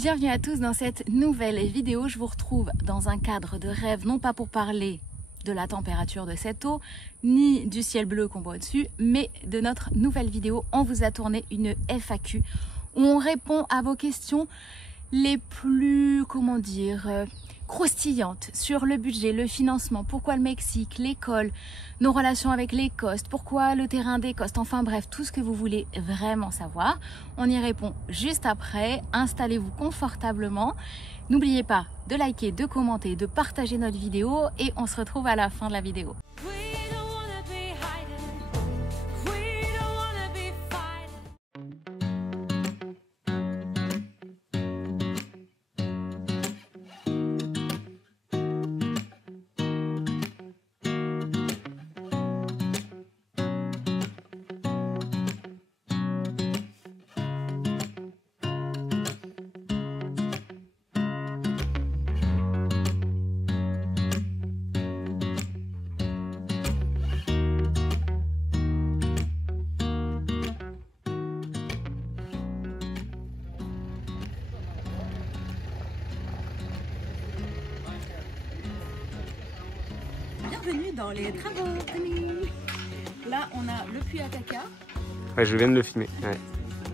Bienvenue à tous dans cette nouvelle vidéo. Je vous retrouve dans un cadre de rêve, non pas pour parler de la température de cette eau, ni du ciel bleu qu'on voit au-dessus, mais de notre nouvelle vidéo. On vous a tourné une FAQ où on répond à vos questions les plus, croustillantes sur le budget, le financement, pourquoi le Mexique, l'école, nos relations avec l'Écosse, pourquoi le terrain d'Écosse, enfin bref, tout ce que vous voulez vraiment savoir. On y répond juste après. Installez-vous confortablement. N'oubliez pas de liker, de commenter, de partager notre vidéo et on se retrouve à la fin de la vidéo. Bienvenue dans les travaux. Là, on a le puits à caca. Ouais, je viens de le filmer. Ouais.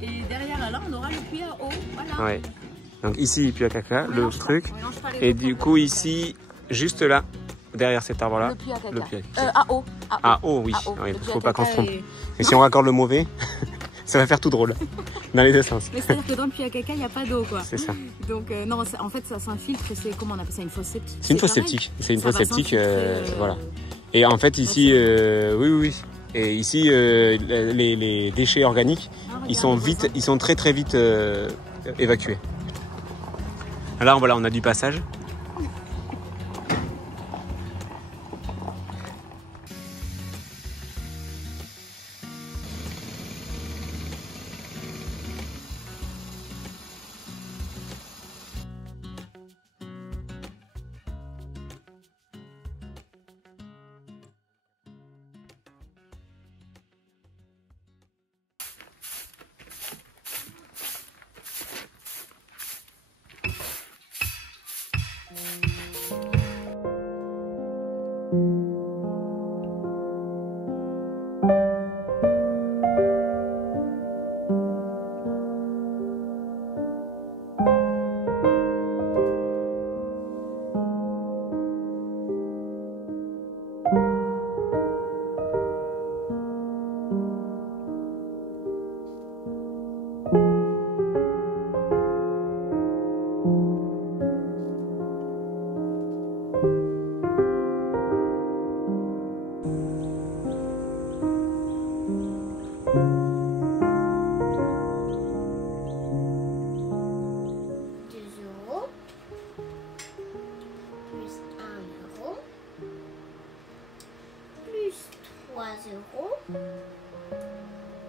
Et derrière, là, on aura le puits à eau. Voilà. Ouais. Donc ici, puits à caca, le truc. Et du coup, ici, juste là, derrière cet arbre-là, le puits à caca. le puits à caca. À eau. À eau, oui. À eau. Il Le ne puits faut à pas qu'on se caca trompe. Et si on raccorde le mauvais, ça va faire tout drôle. Dans les deux sens. Mais c'est-à-dire que dans le puits à caca, il n'y a pas d'eau, quoi. C'est ça. Donc, non, en fait, ça s'infiltre. C'est, comment on appelle ça, une fosse septique? C'est une fosse pareil. septique. C'est une Ça fosse va septique. s'infiltrer, Voilà. Et en fait, ici, oui. Et ici, les déchets organiques, ils sont très vite évacués. Là, voilà, on a du passage.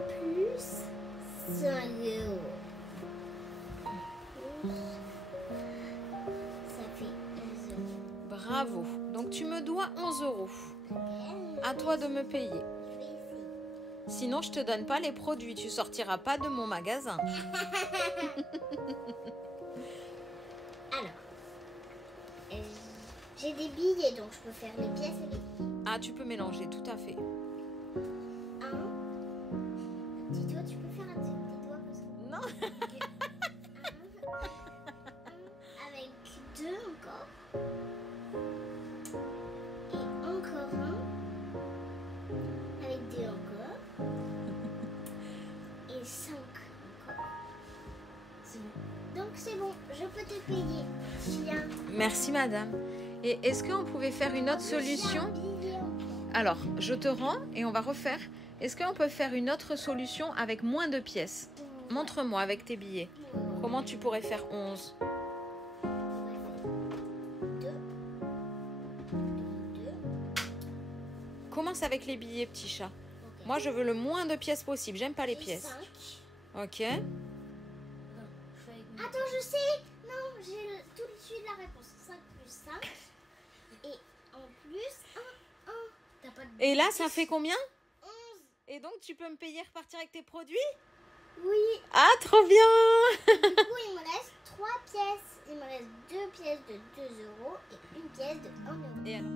Plus 5 €. Ça fait 11 €. Bravo. Donc, tu me dois 11 €. À toi de me payer. Sinon, je te donne pas les produits. Tu sortiras pas de mon magasin. Alors, j'ai des billets, donc je peux faire les pièces et les billets. Ah, tu peux mélanger, tout à fait. Un petit doigt, tu peux faire un petit doigt comme ça. Non. Avec 2 encore. Et encore un. Avec 2 encore. Et 5 encore. Donc c'est bon, je peux te payer. Viens. Merci, madame. Et est-ce qu'on pouvait faire une autre solution? Alors, je te rends et on va refaire. Est-ce qu'on peut faire une autre solution avec moins de pièces? Montre-moi avec tes billets. Comment tu pourrais faire 11? 2. Commence avec les billets, petit chat. Okay. Moi, je veux le moins de pièces possible. J'aime pas les pièces. 5. Ok. Attends, je sais. Non, j'ai tout de suite la réponse. 5 plus 5. Et en plus, 1. T'as pas de... Et là, ça fait combien? 11. Et donc, tu peux me payer repartir avec tes produits? Oui. Ah, trop bien! Du coup, il me reste 3 pièces. de 2 € et une pièce de 1 €. Et alors?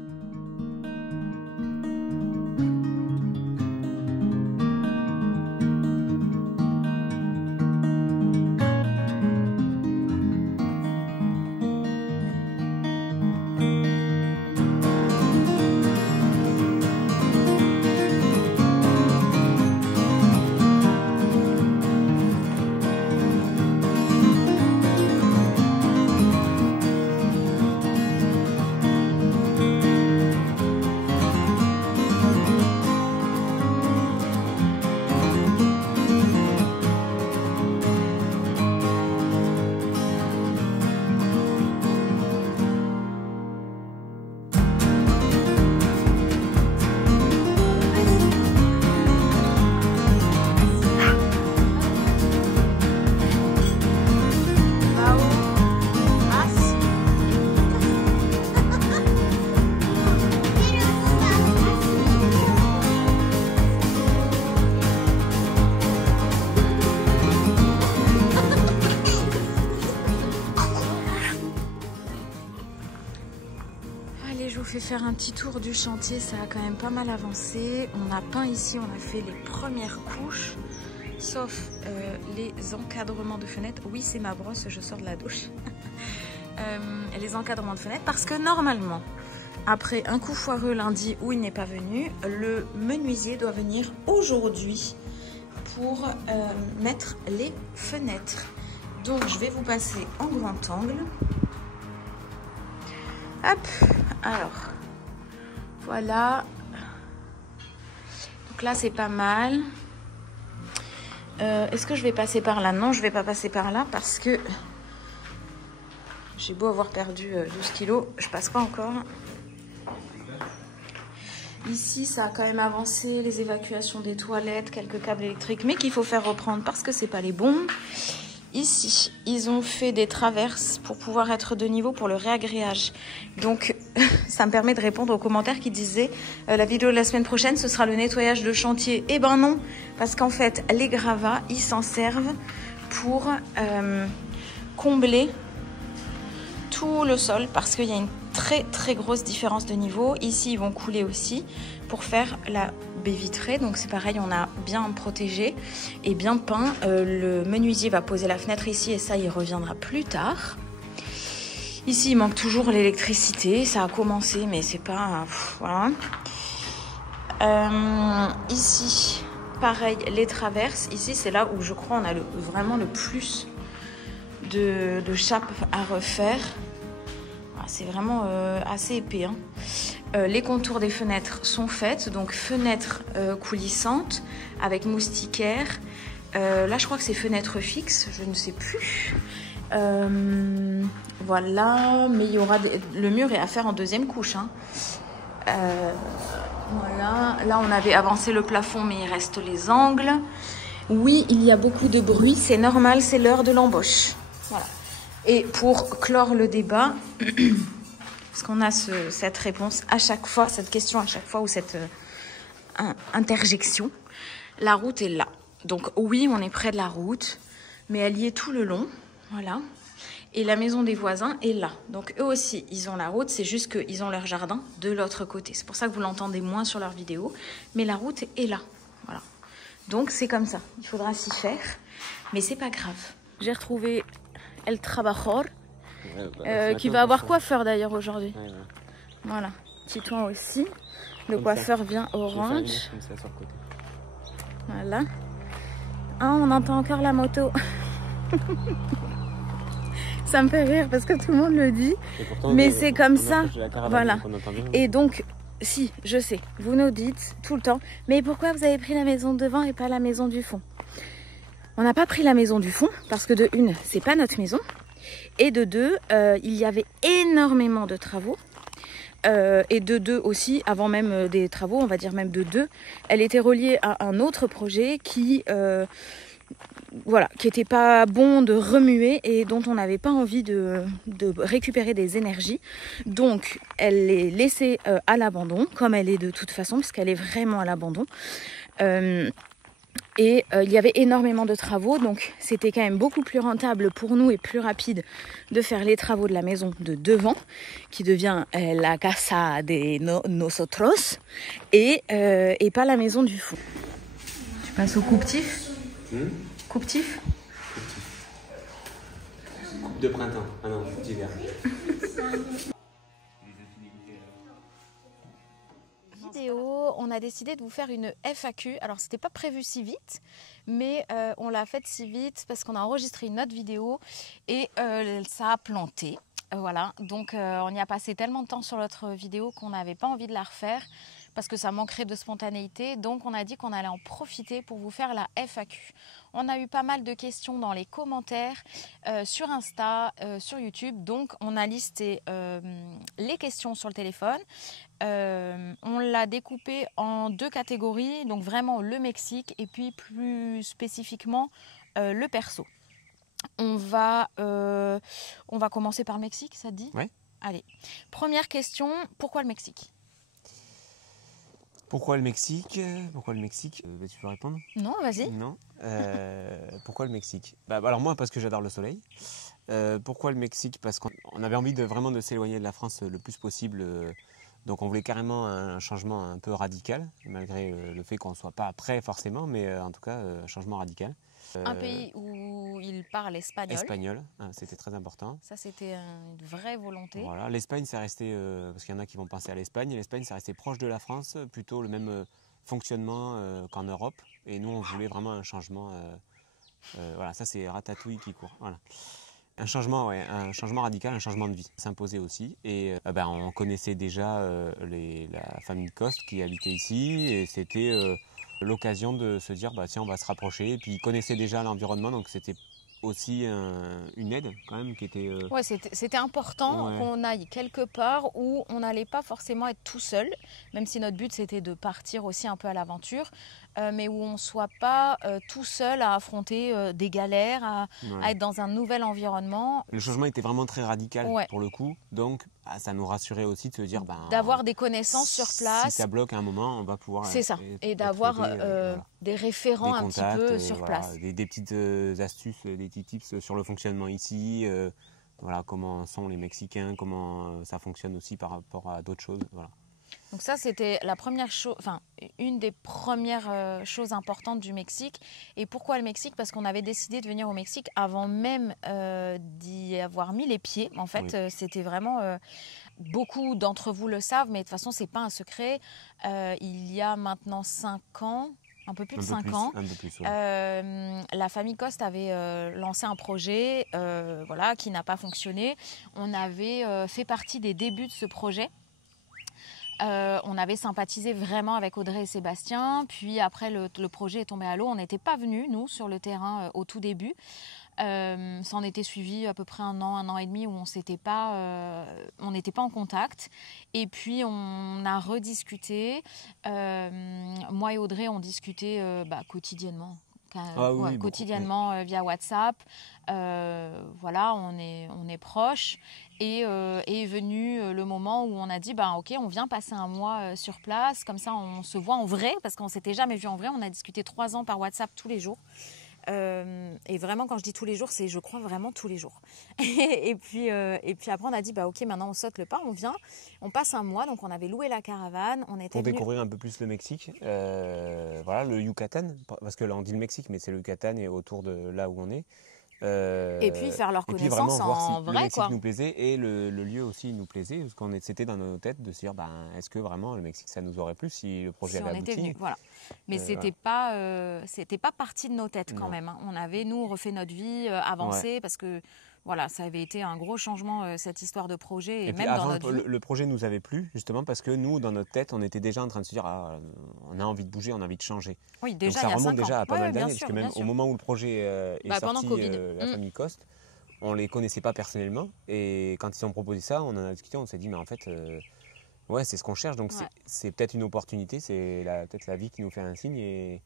Allez, je vous fais faire un petit tour du chantier, ça a quand même pas mal avancé. On a peint ici, on a fait les premières couches, sauf les encadrements de fenêtres. Oui, c'est ma brosse, je sors de la douche. Les encadrements de fenêtres, parce que normalement, après un coup foireux lundi où il n'est pas venu, le menuisier doit venir aujourd'hui pour mettre les fenêtres. Donc, je vais vous passer en grand angle. Hop, alors, voilà. Donc là, c'est pas mal. Est-ce que je vais passer par là? Non, je vais pas passer par là parce que j'ai beau avoir perdu 12 kilos, je passe pas encore. Ici, ça a quand même avancé, les évacuations des toilettes, quelques câbles électriques, mais qu'il faut faire reprendre parce que c'est pas les bons. Ici, ils ont fait des traverses pour pouvoir être de niveau pour le réagréage. Donc, ça me permet de répondre aux commentaires qui disaient la vidéo de la semaine prochaine, ce sera le nettoyage de chantier. Eh ben non, parce qu'en fait, les gravats, ils s'en servent pour combler tout le sol parce qu'il y a une très grosse différence de niveau. Ici, ils vont couler aussi pour faire la baie vitrée. Donc c'est pareil, on a bien protégé et bien peint. Le menuisier va poser la fenêtre ici et ça, il reviendra plus tard. Ici, il manque toujours l'électricité. Ça a commencé, mais c'est pas... voilà. Ici, pareil, les traverses. Ici, c'est là où je crois on a vraiment le plus de chapes à refaire. C'est vraiment assez épais, hein. Les contours des fenêtres sont faites, donc fenêtres coulissantes avec moustiquaires. Là, je crois que c'est fenêtres fixes, je ne sais plus. Voilà, mais il y aura le mur est à faire en deuxième couche, hein. Voilà, là on avait avancé le plafond, mais il reste les angles. Oui, il y a beaucoup de bruit, c'est normal, c'est l'heure de l'embauche. Voilà. Et pour clore le débat, parce qu'on a cette réponse à chaque fois, cette question à chaque fois, ou cette interjection, la route est là. Donc oui, on est près de la route, mais elle y est tout le long, voilà. Et la maison des voisins est là. Donc eux aussi, ils ont la route, c'est juste qu'ils ont leur jardin de l'autre côté. C'est pour ça que vous l'entendez moins sur leurs vidéos, mais la route est là, voilà. Donc c'est comme ça, il faudra s'y faire, mais c'est pas grave. J'ai retrouvé El Trabajor, qui va avoir coiffeur d'ailleurs aujourd'hui. Ouais, ouais. Voilà, Titouan aussi. Le comme coiffeur ça. Vient orange. Comme ça, sur le côté. Voilà. Ah, on entend encore la moto. Ça me fait rire parce que tout le monde le dit. Pourtant, mais c'est comme ça. Voilà. Et donc, si, je sais, vous nous dites tout le temps, mais pourquoi vous avez pris la maison de devant et pas la maison du fond? On n'a pas pris la maison du fond parce que de une, c'est pas notre maison. Et de deux, il y avait énormément de travaux. Et de deux aussi, avant même des travaux, on va dire même de deux, elle était reliée à un autre projet qui voilà, qui n'était pas bon de remuer et dont on n'avait pas envie de récupérer des énergies. Donc, elle est laissée à l'abandon, comme elle est de toute façon, puisqu'elle est vraiment à l'abandon. Et il y avait énormément de travaux, donc c'était quand même beaucoup plus rentable pour nous et plus rapide de faire les travaux de la maison de devant, qui devient la casa de nosotros, et pas la maison du fond. Tu passes au coupe-tif. Coupe-tif. Coupe de printemps. Ah non, coupe d'hiver. Vidéo, on a décidé de vous faire une FAQ. Alors c'était pas prévu si vite, mais on l'a faite si vite parce qu'on a enregistré une autre vidéo et ça a planté. Voilà, donc on y a passé tellement de temps sur notre vidéo qu'on n'avait pas envie de la refaire parce que ça manquerait de spontanéité. Donc on a dit qu'on allait en profiter pour vous faire la FAQ. On a eu pas mal de questions dans les commentaires, sur Insta, sur YouTube. Donc on a listé les questions sur le téléphone. On l'a découpé en 2 catégories, donc vraiment le Mexique et puis plus spécifiquement le perso. On va commencer par le Mexique, ça te dit? Ouais. Allez, première question, pourquoi le Mexique? Pourquoi le Mexique? Pourquoi le Mexique? Tu peux répondre? Non, vas-y. Non. Pourquoi le Mexique? Alors moi, parce que j'adore le soleil. Pourquoi le Mexique? Parce qu'on avait envie vraiment de s'éloigner de la France le plus possible. Donc on voulait carrément un changement un peu radical, malgré le fait qu'on ne soit pas prêt forcément, mais en tout cas un changement radical. Un pays où il parle espagnol. Espagnol, c'était très important. Ça, c'était une vraie volonté. Voilà, l'Espagne, c'est resté, parce qu'il y en a qui vont penser à l'Espagne, l'Espagne, c'est resté proche de la France, plutôt le même fonctionnement qu'en Europe. Et nous, on voulait vraiment un changement. Voilà, ça, c'est Ratatouille qui court. Voilà. Un changement radical, un changement de vie s'imposait aussi. Et on connaissait déjà la famille Coste qui habitait ici, et c'était l'occasion de se dire tiens, on va se rapprocher. Et puis ils connaissaient déjà l'environnement, donc c'était aussi une aide quand même qui était... Ouais, c'était important qu'on aille quelque part où on n'allait pas forcément être tout seul, même si notre but c'était de partir aussi un peu à l'aventure, mais où on ne soit pas tout seul à affronter des galères, à être dans un nouvel environnement. Le changement était vraiment très radical pour le coup, donc ça nous rassurait aussi de se dire... d'avoir des connaissances sur place. Si ça bloque à un moment, on va pouvoir... C'est ça, et d'avoir des référents un petit peu sur place. Des petites astuces, des petits tips sur le fonctionnement ici, comment sont les Mexicains, comment ça fonctionne aussi par rapport à d'autres choses. Voilà. Donc ça, c'était la première chose, une des premières choses importantes du Mexique. Et pourquoi le Mexique? Parce qu'on avait décidé de venir au Mexique avant même d'y avoir mis les pieds. En fait, c'était vraiment... beaucoup d'entre vous le savent, mais de toute façon, c'est pas un secret. Il y a maintenant 5 ans... Un peu plus de 5 ans. Un peu plus, la famille Coste avait lancé un projet qui n'a pas fonctionné. On avait fait partie des débuts de ce projet. On avait sympathisé vraiment avec Audrey et Sébastien. Puis après, le projet est tombé à l'eau. On n'était pas venus, nous, sur le terrain au tout début. Ça en était suivi à peu près un an et demi où on n'était pas en contact. Et puis on a rediscuté. Moi et Audrey, on discutait quotidiennement. Quotidiennement via WhatsApp. On est proches. Et est venu le moment où on a dit ok, on vient passer un mois sur place. Comme ça, on se voit en vrai parce qu'on ne s'était jamais vu en vrai. On a discuté 3 ans par WhatsApp tous les jours. Et vraiment, quand je dis tous les jours, c'est, je crois, vraiment tous les jours. et puis après, on a dit, ok, maintenant on saute le pas, on vient, on passe un mois. Donc on avait loué la caravane, on était pour découvrir un peu plus le Mexique, le Yucatan, parce que là on dit le Mexique, mais c'est le Yucatan et autour de là où on est. Et puis faire leur connaissance vraiment voir en si vrai, le Mexique nous plaisait et le lieu aussi nous plaisait, parce qu'on c'était dans nos têtes de se dire est-ce que vraiment le Mexique ça nous aurait plu si le projet avait abouti. Venus, voilà. Mais c'était pas parti de nos têtes quand même. Hein. On avait nous refait notre vie, avancé parce que ça avait été un gros changement cette histoire de projet et même puis avant, dans notre vie. Le projet nous avait plu justement parce que nous dans notre tête on était déjà en train de se dire on a envie de bouger, on a envie de changer. Oui, déjà donc ça il y a 5 remonte déjà ans. à pas mal d'années parce que même au moment où le projet est sorti, la famille Coste, on les connaissait pas personnellement et quand ils ont proposé ça, on en a discuté, on s'est dit mais en fait c'est ce qu'on cherche, donc c'est peut-être une opportunité, c'est peut-être la vie qui nous fait un signe. Et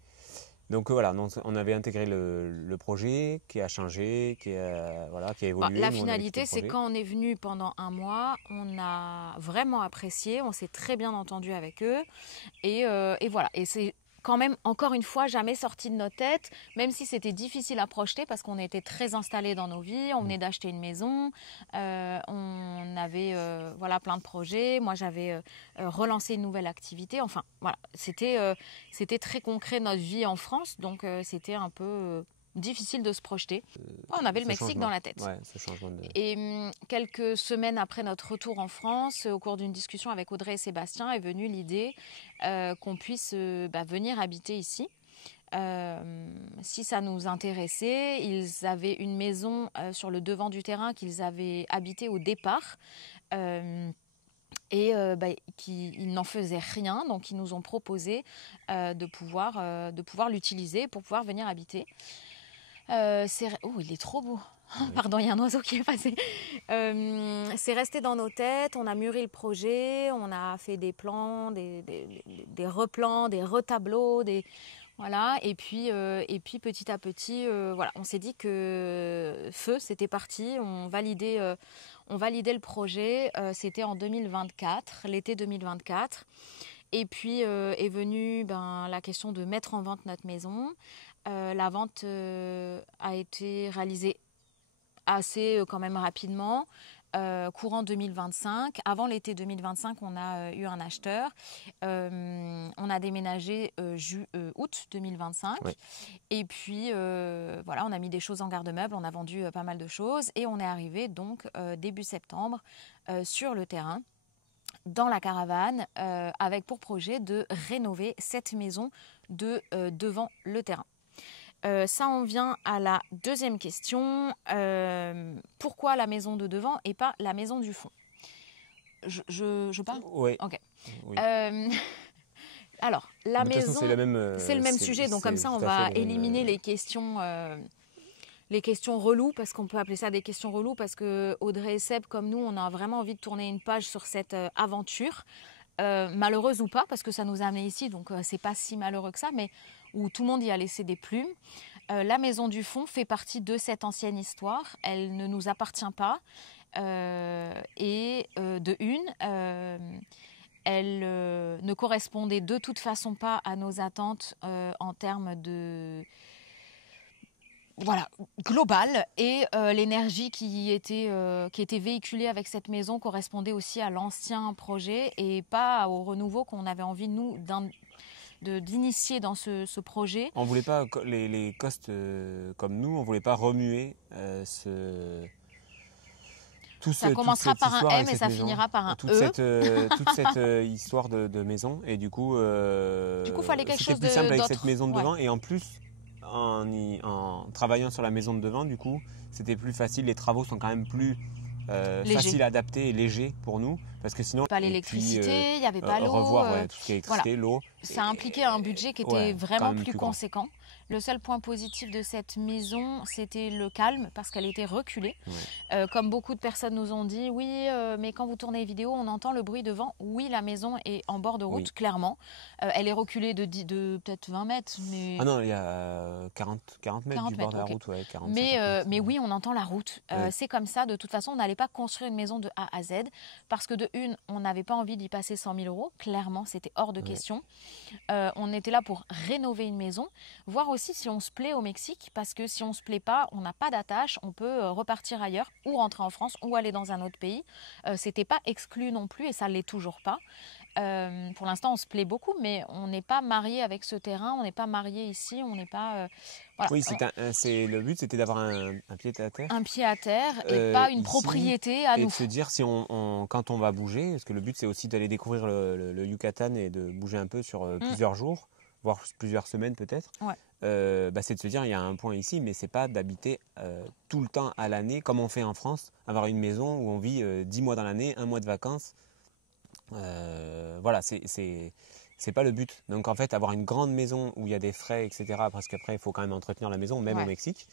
donc on avait intégré le projet qui a changé, qui a évolué. La finalité, c'est quand on est venu pendant un mois, on a vraiment apprécié, on s'est très bien entendu avec eux et voilà. Et c'est quand même, encore une fois, jamais sorti de notre tête, même si c'était difficile à projeter parce qu'on était très installés dans nos vies, on venait d'acheter une maison, on avait voilà, plein de projets, moi j'avais relancé une nouvelle activité, enfin voilà, c'était très concret notre vie en France, donc c'était un peu difficile de se projeter. On avait le Mexique dans la tête. Ouais, ce changement de... Et quelques semaines après notre retour en France, au cours d'une discussion avec Audrey et Sébastien, est venue l'idée qu'on puisse venir habiter ici. Si ça nous intéressait, ils avaient une maison sur le devant du terrain qu'ils avaient habité au départ. Ils n'en faisaient rien, donc ils nous ont proposé de pouvoir l'utiliser pour pouvoir venir habiter. Oh, il est trop beau. Oui. Pardon, il y a un oiseau qui est passé. C'est resté dans nos têtes, on a mûri le projet, on a fait des plans, des replans, des retableaux, voilà. Et puis petit à petit, voilà, on s'est dit que feu, c'était parti, on validait le projet. C'était en 2024, l'été 2024. Et puis est venue la question de mettre en vente notre maison. La vente a été réalisée assez quand même rapidement, courant 2025. Avant l'été 2025, on a eu un acheteur. On a déménagé août 2025. Oui. Et puis, voilà, on a mis des choses en garde-meuble, on a vendu pas mal de choses. Et on est arrivé donc début septembre sur le terrain, dans la caravane, avec pour projet de rénover cette maison devant le terrain. Ça, on vient à la deuxième question. Pourquoi la maison de devant et pas la maison du fond? Je parle? Oui. Ok. Oui. Alors, la maison, c'est le même sujet, donc comme ça, on va éliminer les questions reloues, parce qu'on peut appeler ça des questions reloues, parce que Audrey et Seb, comme nous, on a vraiment envie de tourner une page sur cette aventure. Malheureuse ou pas, parce que ça nous a amené ici, donc c'est pas si malheureux que ça, mais où tout le monde y a laissé des plumes. La maison du fond fait partie de cette ancienne histoire, elle ne nous appartient pas, et elle ne correspondait de toute façon pas à nos attentes en termes de... Voilà, global, et l'énergie qui était véhiculée avec cette maison correspondait aussi à l'ancien projet et pas au renouveau qu'on avait envie, nous, d'initier dans ce projet. On ne voulait pas, les costes comme nous, on ne voulait pas remuer ça commencera par un M et ça finira par un E. Toute cette histoire de maison, et du coup, il fallait quelque chose c'était plus simple avec cette maison de devant, et en plus... En travaillant sur la maison de devant, du coup, c'était plus facile. Les travaux sont quand même plus faciles à adapter et légers pour nous, parce que sinon... Pas l'électricité, il n'y avait pas l'eau. Revoir tout ce qui est électricité, voilà. l'eau. Ça impliquait un budget qui était vraiment plus conséquent. Le seul point positif de cette maison, c'était le calme, parce qu'elle était reculée. Ouais. Comme beaucoup de personnes nous ont dit, oui, mais quand vous tournez les vidéos, on entend le bruit devant. Oui, la maison est en bord de route, clairement. Elle est reculée de peut-être 20 mètres. Mais... Ah non, il y a 40 mètres du bord de la route. Ouais, 40, mais oui, on entend la route. C'est comme ça. De toute façon, on n'allait pas construire une maison de A à Z, parce que de une, on n'avait pas envie d'y passer 100 000 euros. Clairement, c'était hors de question. On était là pour rénover une maison, voir aussi si on se plaît au Mexique, parce que si on se plaît pas, on n'a pas d'attache, on peut repartir ailleurs ou rentrer en France ou aller dans un autre pays. C'était pas exclu non plus, et ça l'est toujours pas. Pour l'instant, on se plaît beaucoup, mais on n'est pas marié avec ce terrain, on n'est pas marié ici, on n'est pas... voilà. Oui, le but, c'était d'avoir un pied à terre. Un pied à terre et pas une ici, propriété à nous. Et de se dire, quand on va bouger, parce que le but, c'est aussi d'aller découvrir le Yucatan et de bouger un peu sur plusieurs jours, voire plusieurs semaines peut-être. Ouais. C'est de se dire, il y a un point ici, mais c'est pas d'habiter tout le temps à l'année, comme on fait en France, avoir une maison où on vit 10 mois dans l'année, 1 mois de vacances. Voilà, c'est pas le but. Donc en fait, avoir une grande maison où il y a des frais, etc., parce qu'après il faut quand même entretenir la maison, même au Mexique,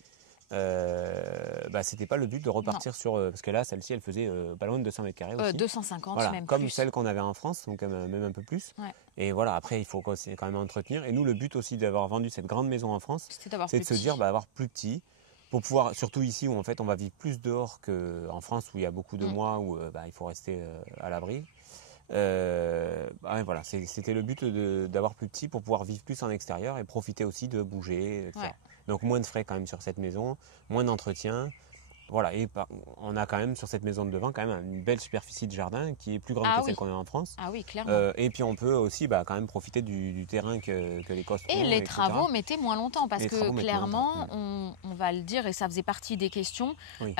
c'était pas le but de repartir sur... parce que là, celle-ci, elle faisait pas loin de 200 mètres carrés aussi. 250, voilà, même comme plus. Celle qu'on avait en France, donc même un peu plus. Ouais. Et voilà, après, il faut quand même entretenir. Et nous, le but aussi d'avoir vendu cette grande maison en France, c'est de se dire, avoir plus petit, pour pouvoir, surtout ici, où en fait, on va vivre plus dehors qu'en France, où il y a beaucoup de mois, où il faut rester à l'abri. Voilà, c'était le but d'avoir plus petit pour pouvoir vivre plus en extérieur et profiter aussi de bouger, etc. Ouais. Donc moins de frais quand même sur cette maison, moins d'entretien. Voilà, et on a quand même sur cette maison de devant quand même une belle superficie de jardin qui est plus grande que celle qu'on a en France. Ah oui, clairement. Et puis on peut aussi quand même profiter du terrain que les costes Et ont, les etc. travaux mettaient moins longtemps parce Les que travaux mettaient moins clairement, longtemps. on va le dire et ça faisait partie des questions. Oui.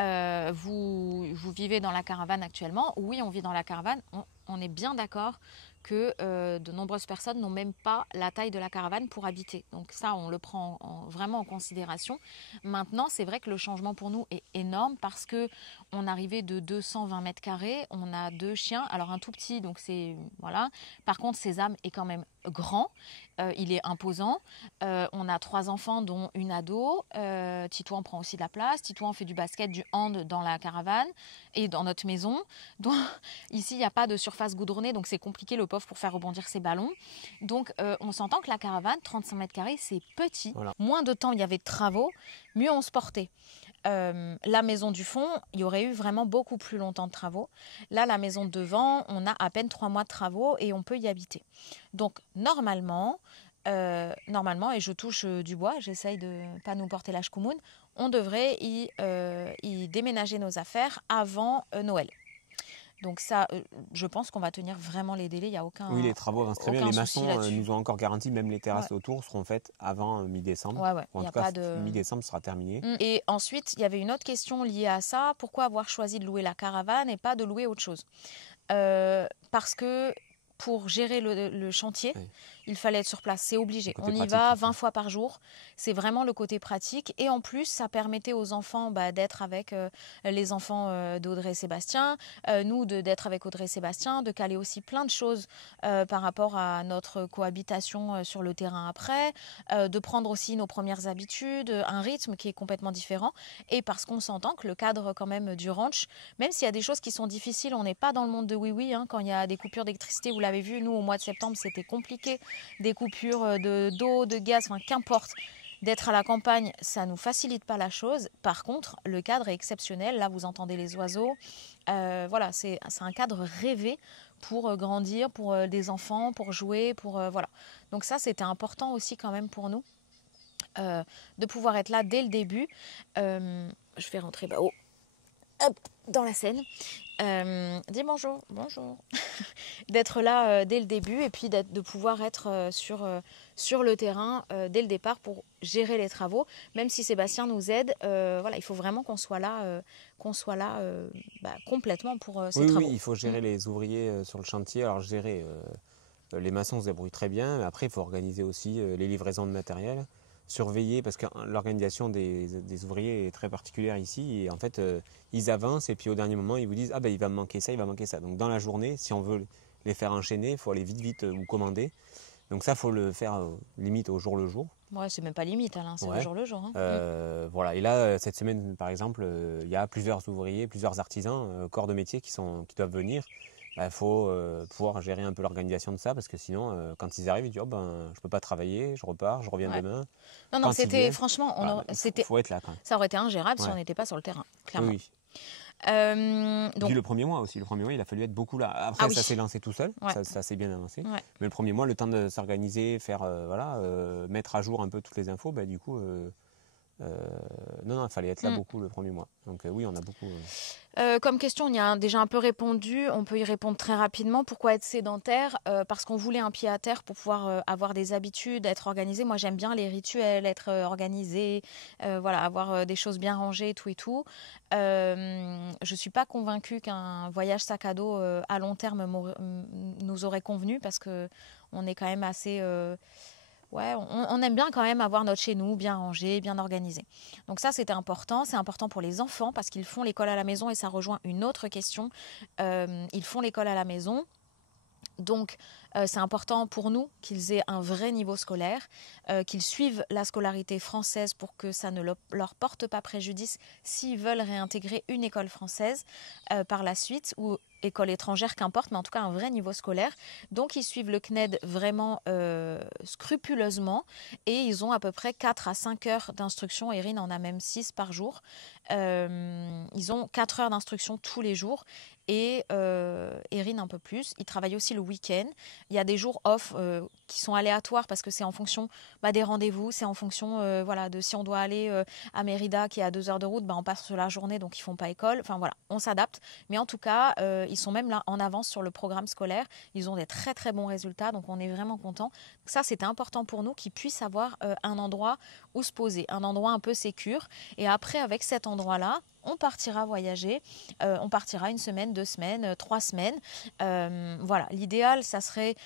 Vous vivez dans la caravane actuellement. Oui, on vit dans la caravane. On est bien d'accord que de nombreuses personnes n'ont même pas la taille de la caravane pour habiter. Donc ça, on le prend vraiment en considération. Maintenant, c'est vrai que le changement pour nous est énorme parce que on arrivait de 220 mètres carrés, on a 2 chiens, alors un tout petit, donc c'est voilà. Par contre, Sésame est quand même grand, il est imposant. On a 3 enfants, dont une ado. Titouan prend aussi de la place. Titouan fait du basket, du hand dans la caravane et dans notre maison. Donc ici, il n'y a pas de surface goudronnée, donc c'est compliqué le pauvre pour faire rebondir ses ballons. Donc on s'entend que la caravane, 35 mètres carrés, c'est petit. Voilà. Moins de temps il y avait de travaux, mieux on se portait. La maison du fond, il y aurait eu vraiment beaucoup plus longtemps de travaux. Là, la maison de devant, on a à peine 3 mois de travaux et on peut y habiter. Donc normalement, et je touche du bois, j'essaye de ne pas nous porter la chkoumoun, on devrait y déménager nos affaires avant Noël. Donc ça, je pense qu'on va tenir vraiment les délais, il n'y a aucun Oui, les travaux avancent très bien. Les maçons là-dessus. nous ont encore garanti, même les terrasses autour seront faites avant mi-décembre. Ouais, En tout cas, mi-décembre sera terminé. Et ensuite, il y avait une autre question liée à ça. Pourquoi avoir choisi de louer la caravane et pas de louer autre chose ? Parce que pour gérer le chantier, il fallait être sur place, c'est obligé. On y va 20 fois par jour, c'est vraiment le côté pratique. Et en plus, ça permettait aux enfants d'être avec les enfants d'Audrey et Sébastien, nous d'être avec Audrey et Sébastien, de caler aussi plein de choses par rapport à notre cohabitation sur le terrain après, de prendre aussi nos premières habitudes, un rythme qui est complètement différent. Et parce qu'on s'entend que le cadre quand même du ranch, même s'il y a des choses qui sont difficiles, on n'est pas dans le monde de oui-oui, hein, quand il y a des coupures d'électricité, vous l'avez vu, nous au mois de septembre c'était compliqué, des coupures d'eau, de gaz, enfin qu'importe. D'être à la campagne, ça ne nous facilite pas la chose. Par contre, le cadre est exceptionnel. Là, vous entendez les oiseaux. Voilà, c'est un cadre rêvé pour grandir, pour des enfants, pour jouer, pour voilà. Donc ça, c'était important aussi quand même pour nous de pouvoir être là dès le début. Je vais rentrer hop, dans la scène. Dis bonjour, bonjour. D'être là dès le début et puis de pouvoir être sur le terrain dès le départ pour gérer les travaux. Même si Sébastien nous aide, voilà, il faut vraiment qu'on soit là complètement pour ces travaux. Oui, il faut gérer les ouvriers sur le chantier. Alors gérer, les maçons se débrouillent très bien, mais après il faut organiser aussi les livraisons de matériel. Surveiller, parce que l'organisation des ouvriers est très particulière ici, et en fait ils avancent et puis au dernier moment ils vous disent il va me manquer ça, il va manquer ça. Donc dans la journée, si on veut les faire enchaîner, il faut aller vite ou commander. Donc ça, il faut le faire limite au jour le jour. Ouais, c'est même pas limite Alain, c'est au jour le jour. Voilà, et là cette semaine par exemple, il y a plusieurs ouvriers, plusieurs artisans, corps de métier qui doivent venir. Il faut pouvoir gérer un peu l'organisation de ça, parce que sinon, quand ils arrivent, ils disent je peux pas travailler, je repars, je reviens demain. Non, c'était franchement, faut être là quand même. Ça aurait été ingérable si on n'était pas sur le terrain, clairement. Oui. Donc... Puis le premier mois aussi, il a fallu être beaucoup là. Après, ça s'est lancé tout seul, ça s'est bien avancé. Ouais. Mais le premier mois, le temps de s'organiser, faire mettre à jour un peu toutes les infos, du coup, il fallait être là beaucoup le premier mois. Donc oui, on a beaucoup. Comme question, on y a déjà un peu répondu. On peut y répondre très rapidement. Pourquoi être sédentaire ? Parce qu'on voulait un pied à terre pour pouvoir avoir des habitudes, être organisé. Moi, j'aime bien les rituels, être organisé, avoir des choses bien rangées, tout et tout. Je suis pas convaincue qu'un voyage sac à dos à long terme nous aurait convenu, parce que on est quand même assez on aime bien quand même avoir notre chez nous bien rangé, bien organisé. Donc ça, c'était important. C'est important pour les enfants parce qu'ils font l'école à la maison, et ça rejoint une autre question. Ils font l'école à la maison. Donc, C'est important pour nous qu'ils aient un vrai niveau scolaire, qu'ils suivent la scolarité française pour que ça ne leur porte pas préjudice s'ils veulent réintégrer une école française par la suite ou école étrangère, qu'importe, mais en tout cas un vrai niveau scolaire. Donc ils suivent le CNED vraiment scrupuleusement et ils ont à peu près 4 à 5 heures d'instruction. Erin en a même 6 par jour. Ils ont 4 heures d'instruction tous les jours et Erin un peu plus. Ils travaillent aussi le week-end. Il y a des jours off qui sont aléatoires parce que c'est en fonction des rendez-vous, c'est en fonction voilà, de si on doit aller à Mérida qui est à 2 heures de route, on passe la journée donc ils ne font pas école. Enfin voilà, on s'adapte. Mais en tout cas, ils sont même là en avance sur le programme scolaire. Ils ont des très très bons résultats, donc on est vraiment contents. Ça, c'était important pour nous qu'ils puissent avoir un endroit où se poser, un endroit un peu sécure. Et après, avec cet endroit-là, on partira voyager. On partira 1 semaine, 2 semaines, 3 semaines. Voilà, l'idéal, ça serait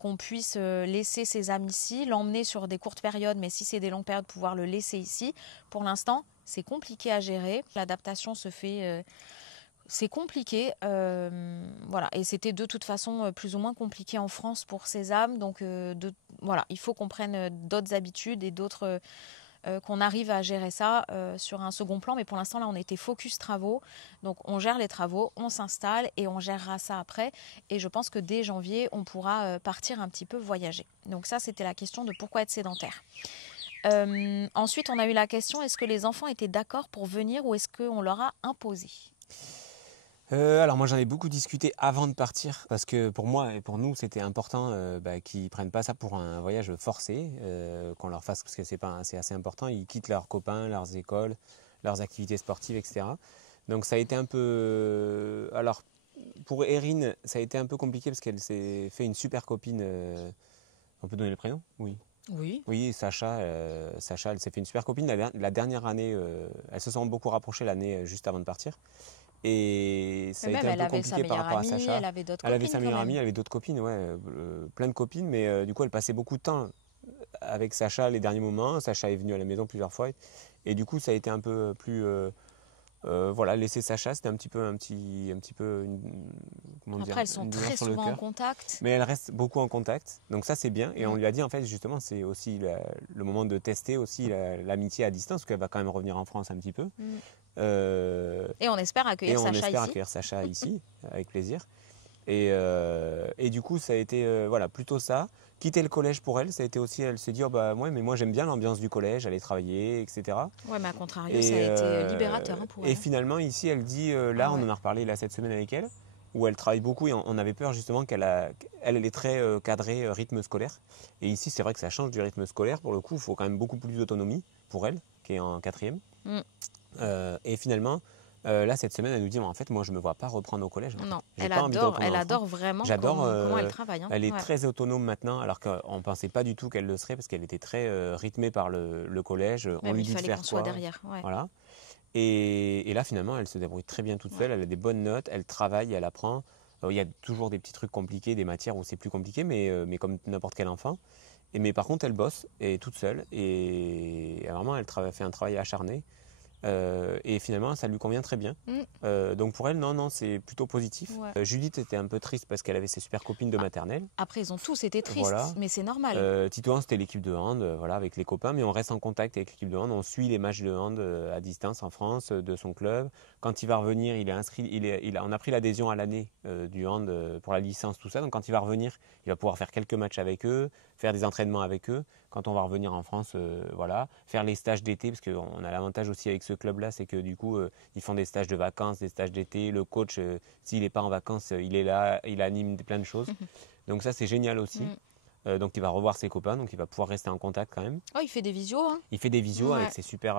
qu'on puisse laisser ses amis ici, l'emmener sur des courtes périodes, mais si c'est des longues périodes, pouvoir le laisser ici. Pour l'instant, c'est compliqué à gérer. L'adaptation se fait... c'est compliqué, voilà. Et c'était de toute façon plus ou moins compliqué en France pour Sésame. Donc voilà, il faut qu'on prenne d'autres habitudes et d'autres... qu'on arrive à gérer ça sur un second plan. Mais pour l'instant, là, on était focus travaux. Donc, on gère les travaux, on s'installe et on gérera ça après. Et je pense que dès janvier, on pourra partir un petit peu voyager. Donc ça, c'était la question de pourquoi être sédentaire. Ensuite, on a eu la question, est-ce que les enfants étaient d'accord pour venir ou est-ce qu'on leur a imposé ? Alors moi j'en ai beaucoup discuté avant de partir parce que pour moi et pour nous c'était important qu'ils ne prennent pas ça pour un voyage forcé, qu'on leur fasse parce que c'est assez important, ils quittent leurs copains, leurs écoles, leurs activités sportives, etc. Donc ça a été un peu... Alors pour Erin ça a été un peu compliqué parce qu'elle s'est fait une super copine, on peut donner le prénom ? Oui. Oui, Sacha, elle s'est fait une super copine la dernière année, elles se sont beaucoup rapprochées l'année juste avant de partir. Et ça a été un peu compliqué par rapport à Sacha. Elle avait d'autres copines. Elle avait sa meilleure amie, elle avait d'autres copines, plein de copines, mais du coup elle passait beaucoup de temps avec Sacha les derniers moments. Sacha est venu à la maison plusieurs fois et du coup ça a été un peu plus laisser Sacha, c'était un petit peu Après elles sont très souvent en contact. Mais elles restent beaucoup en contact, donc ça c'est bien. Et on lui a dit en fait justement c'est aussi le moment de tester aussi l'amitié à distance, parce qu'elle va quand même revenir en France un petit peu. Et on espère accueillir Sacha ici, avec plaisir. Et du coup, ça a été plutôt ça. Quitter le collège pour elle, ça a été aussi, elle s'est dit, mais moi j'aime bien l'ambiance du collège, aller travailler, etc. Ouais, mais à contrario, ça a été libérateur pour elle. Et finalement, ici, elle dit, on en a reparlé cette semaine avec elle, où elle travaille beaucoup et on avait peur justement qu'elle est très cadrée rythme scolaire. Et ici, c'est vrai que ça change du rythme scolaire. Pour le coup, il faut quand même beaucoup plus d'autonomie pour elle, qui est en 4e. Et finalement, là, cette semaine, elle nous dit, en fait, moi, je ne me vois pas reprendre au collège. Non, elle adore vraiment comment elle travaille. Elle est très autonome maintenant, alors qu'on ne pensait pas du tout qu'elle le serait, parce qu'elle était très rythmée par le collège. On lui dit de faire quoi. Soit derrière. Voilà. Et là, finalement, elle se débrouille très bien toute seule. Elle a des bonnes notes, elle travaille, elle apprend. Il y a toujours des petits trucs compliqués, des matières où c'est plus compliqué, mais comme n'importe quel enfant. Mais par contre, elle bosse, et toute seule. Et vraiment, elle fait un travail acharné. Et finalement ça lui convient très bien. Donc pour elle non c'est plutôt positif. Judith était un peu triste parce qu'elle avait ses super copines de maternelle. Après ils ont tous été tristes, mais c'est normal. Titouan c'était l'équipe de hand, avec les copains, mais on reste en contact avec l'équipe de hand, on suit les matchs de hand à distance en France de son club. Quand il va revenir, il est inscrit, on a pris l'adhésion à l'année du hand pour la licence, tout ça. Donc quand il va revenir, il va pouvoir faire quelques matchs avec eux, faire des entraînements avec eux. Quand on va revenir en France, faire les stages d'été, parce qu'on a l'avantage aussi avec ce club-là, c'est que du coup, ils font des stages de vacances, des stages d'été. Le coach, s'il n'est pas en vacances, il est là, il anime plein de choses. Donc ça, c'est génial aussi. Donc il va revoir ses copains, donc il va pouvoir rester en contact quand même. Oh, il fait des visios. Il fait des visios avec ses super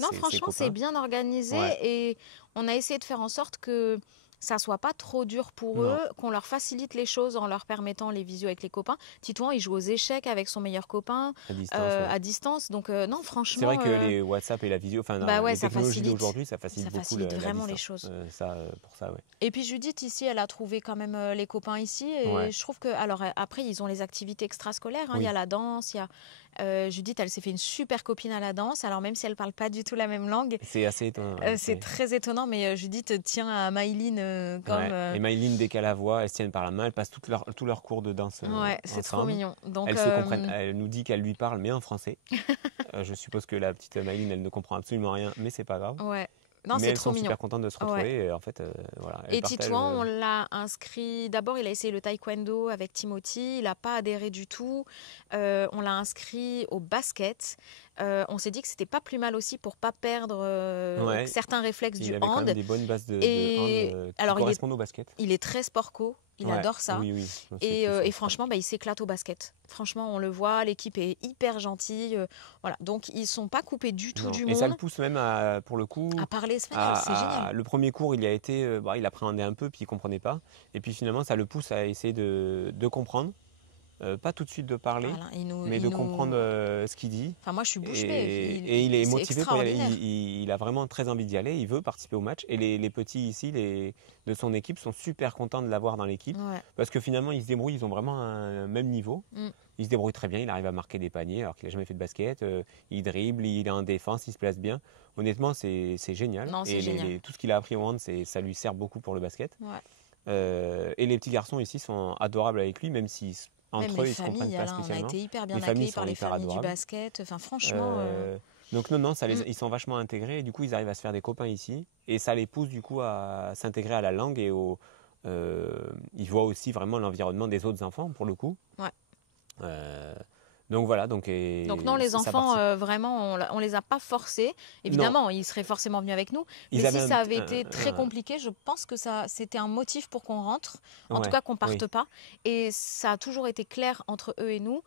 Non, franchement, c'est bien organisé et on a essayé de faire en sorte que ça soit pas trop dur pour eux, qu'on leur facilite les choses en leur permettant les visios avec les copains. Titouan, il joue aux échecs avec son meilleur copain à distance. Donc non, franchement. C'est vrai que les WhatsApp et la visio, les technologies d'aujourd'hui, ça facilite beaucoup vraiment les choses. Pour ça. Et puis Judith ici, elle a trouvé quand même les copains ici et je trouve que alors après ils ont les activités extrascolaires. Il y a la danse, il y a Judith, elle s'est fait une super copine à la danse. Alors même si elle parle pas du tout la même langue, C'est assez étonnant. c'est très étonnant. Mais Judith tient à Maïline comme. Ouais. Et Maïline, dès qu'elle la voit, elles se tiennent par la main, elles passent tous leurs cours de danse Ouais, c'est trop ensemble. mignon. Donc, Elles se comprennent. Elle nous dit qu'elle lui parle, mais en français. Je suppose que la petite Maïline, elle ne comprend absolument rien, mais c'est pas grave. ouais. Non, Mais c'est elles trop sont mignon. super contentes de se retrouver. Et en fait, voilà. Elles Et partagent, Titouan, on l'a inscrit. D'abord, il a essayé le taekwondo avec Timothy. Il n'a pas adhéré du tout. On l'a inscrit au basket. On s'est dit que c'était pas plus mal aussi pour pas perdre Ouais. certains réflexes il du avait quand hand. même des bonnes bases de Et hand qui alors, correspondent au basket. Il est très sport-co. Il Ouais. adore ça. Oui, oui. Et franchement, il s'éclate au basket. Franchement, on le voit, l'équipe est hyper gentille. Voilà. Donc, ils ne sont pas coupés du tout du Et ça le monde pousse même, pour le coup, à parler espagnol. C'est génial. le premier cours, il a été, il appréhendait un peu, puis il comprenait pas. Et puis finalement, ça le pousse à essayer de comprendre. Pas tout de suite de parler, Voilà, mais de comprendre ce qu'il dit. Enfin, moi, je suis bouche bée. Et il est c'est motivé pour y aller. extraordinaire. Il a vraiment très envie d'y aller. Il veut participer au match. Et les petits ici, de son équipe, sont super contents de l'avoir dans l'équipe. Ouais. Parce que finalement, ils se débrouillent. Ils ont vraiment un même niveau. Mm. Il se débrouille très bien. Il arrive à marquer des paniers alors qu'il n'a jamais fait de basket. Il dribble, il est en défense, il se place bien. Honnêtement, c'est génial. Non, c'est et génial. tout ce qu'il a appris au hand, ça lui sert beaucoup pour le basket. Ouais. Et les petits garçons ici sont adorables avec lui, même si entre Même eux, les ils se comprennent familles, pas Alain, on a spécialement. été hyper bien Les familles accueillis par sont les hyper familles du adorables. basket. Enfin, franchement, Donc non, ils sont vachement intégrés et du coup ils arrivent à se faire des copains ici et ça les pousse du coup à s'intégrer à la langue et ils voient aussi vraiment l'environnement des autres enfants pour le coup. Ouais. Donc voilà, donc non, les ça enfants, participe. vraiment, on les a pas forcés. Évidemment, ils seraient forcément venus avec nous. Ils Mais si avaient ça avait été très compliqué, je pense que c'était un motif pour qu'on rentre. En tout cas, qu'on parte pas. Et ça a toujours été clair entre eux et nous.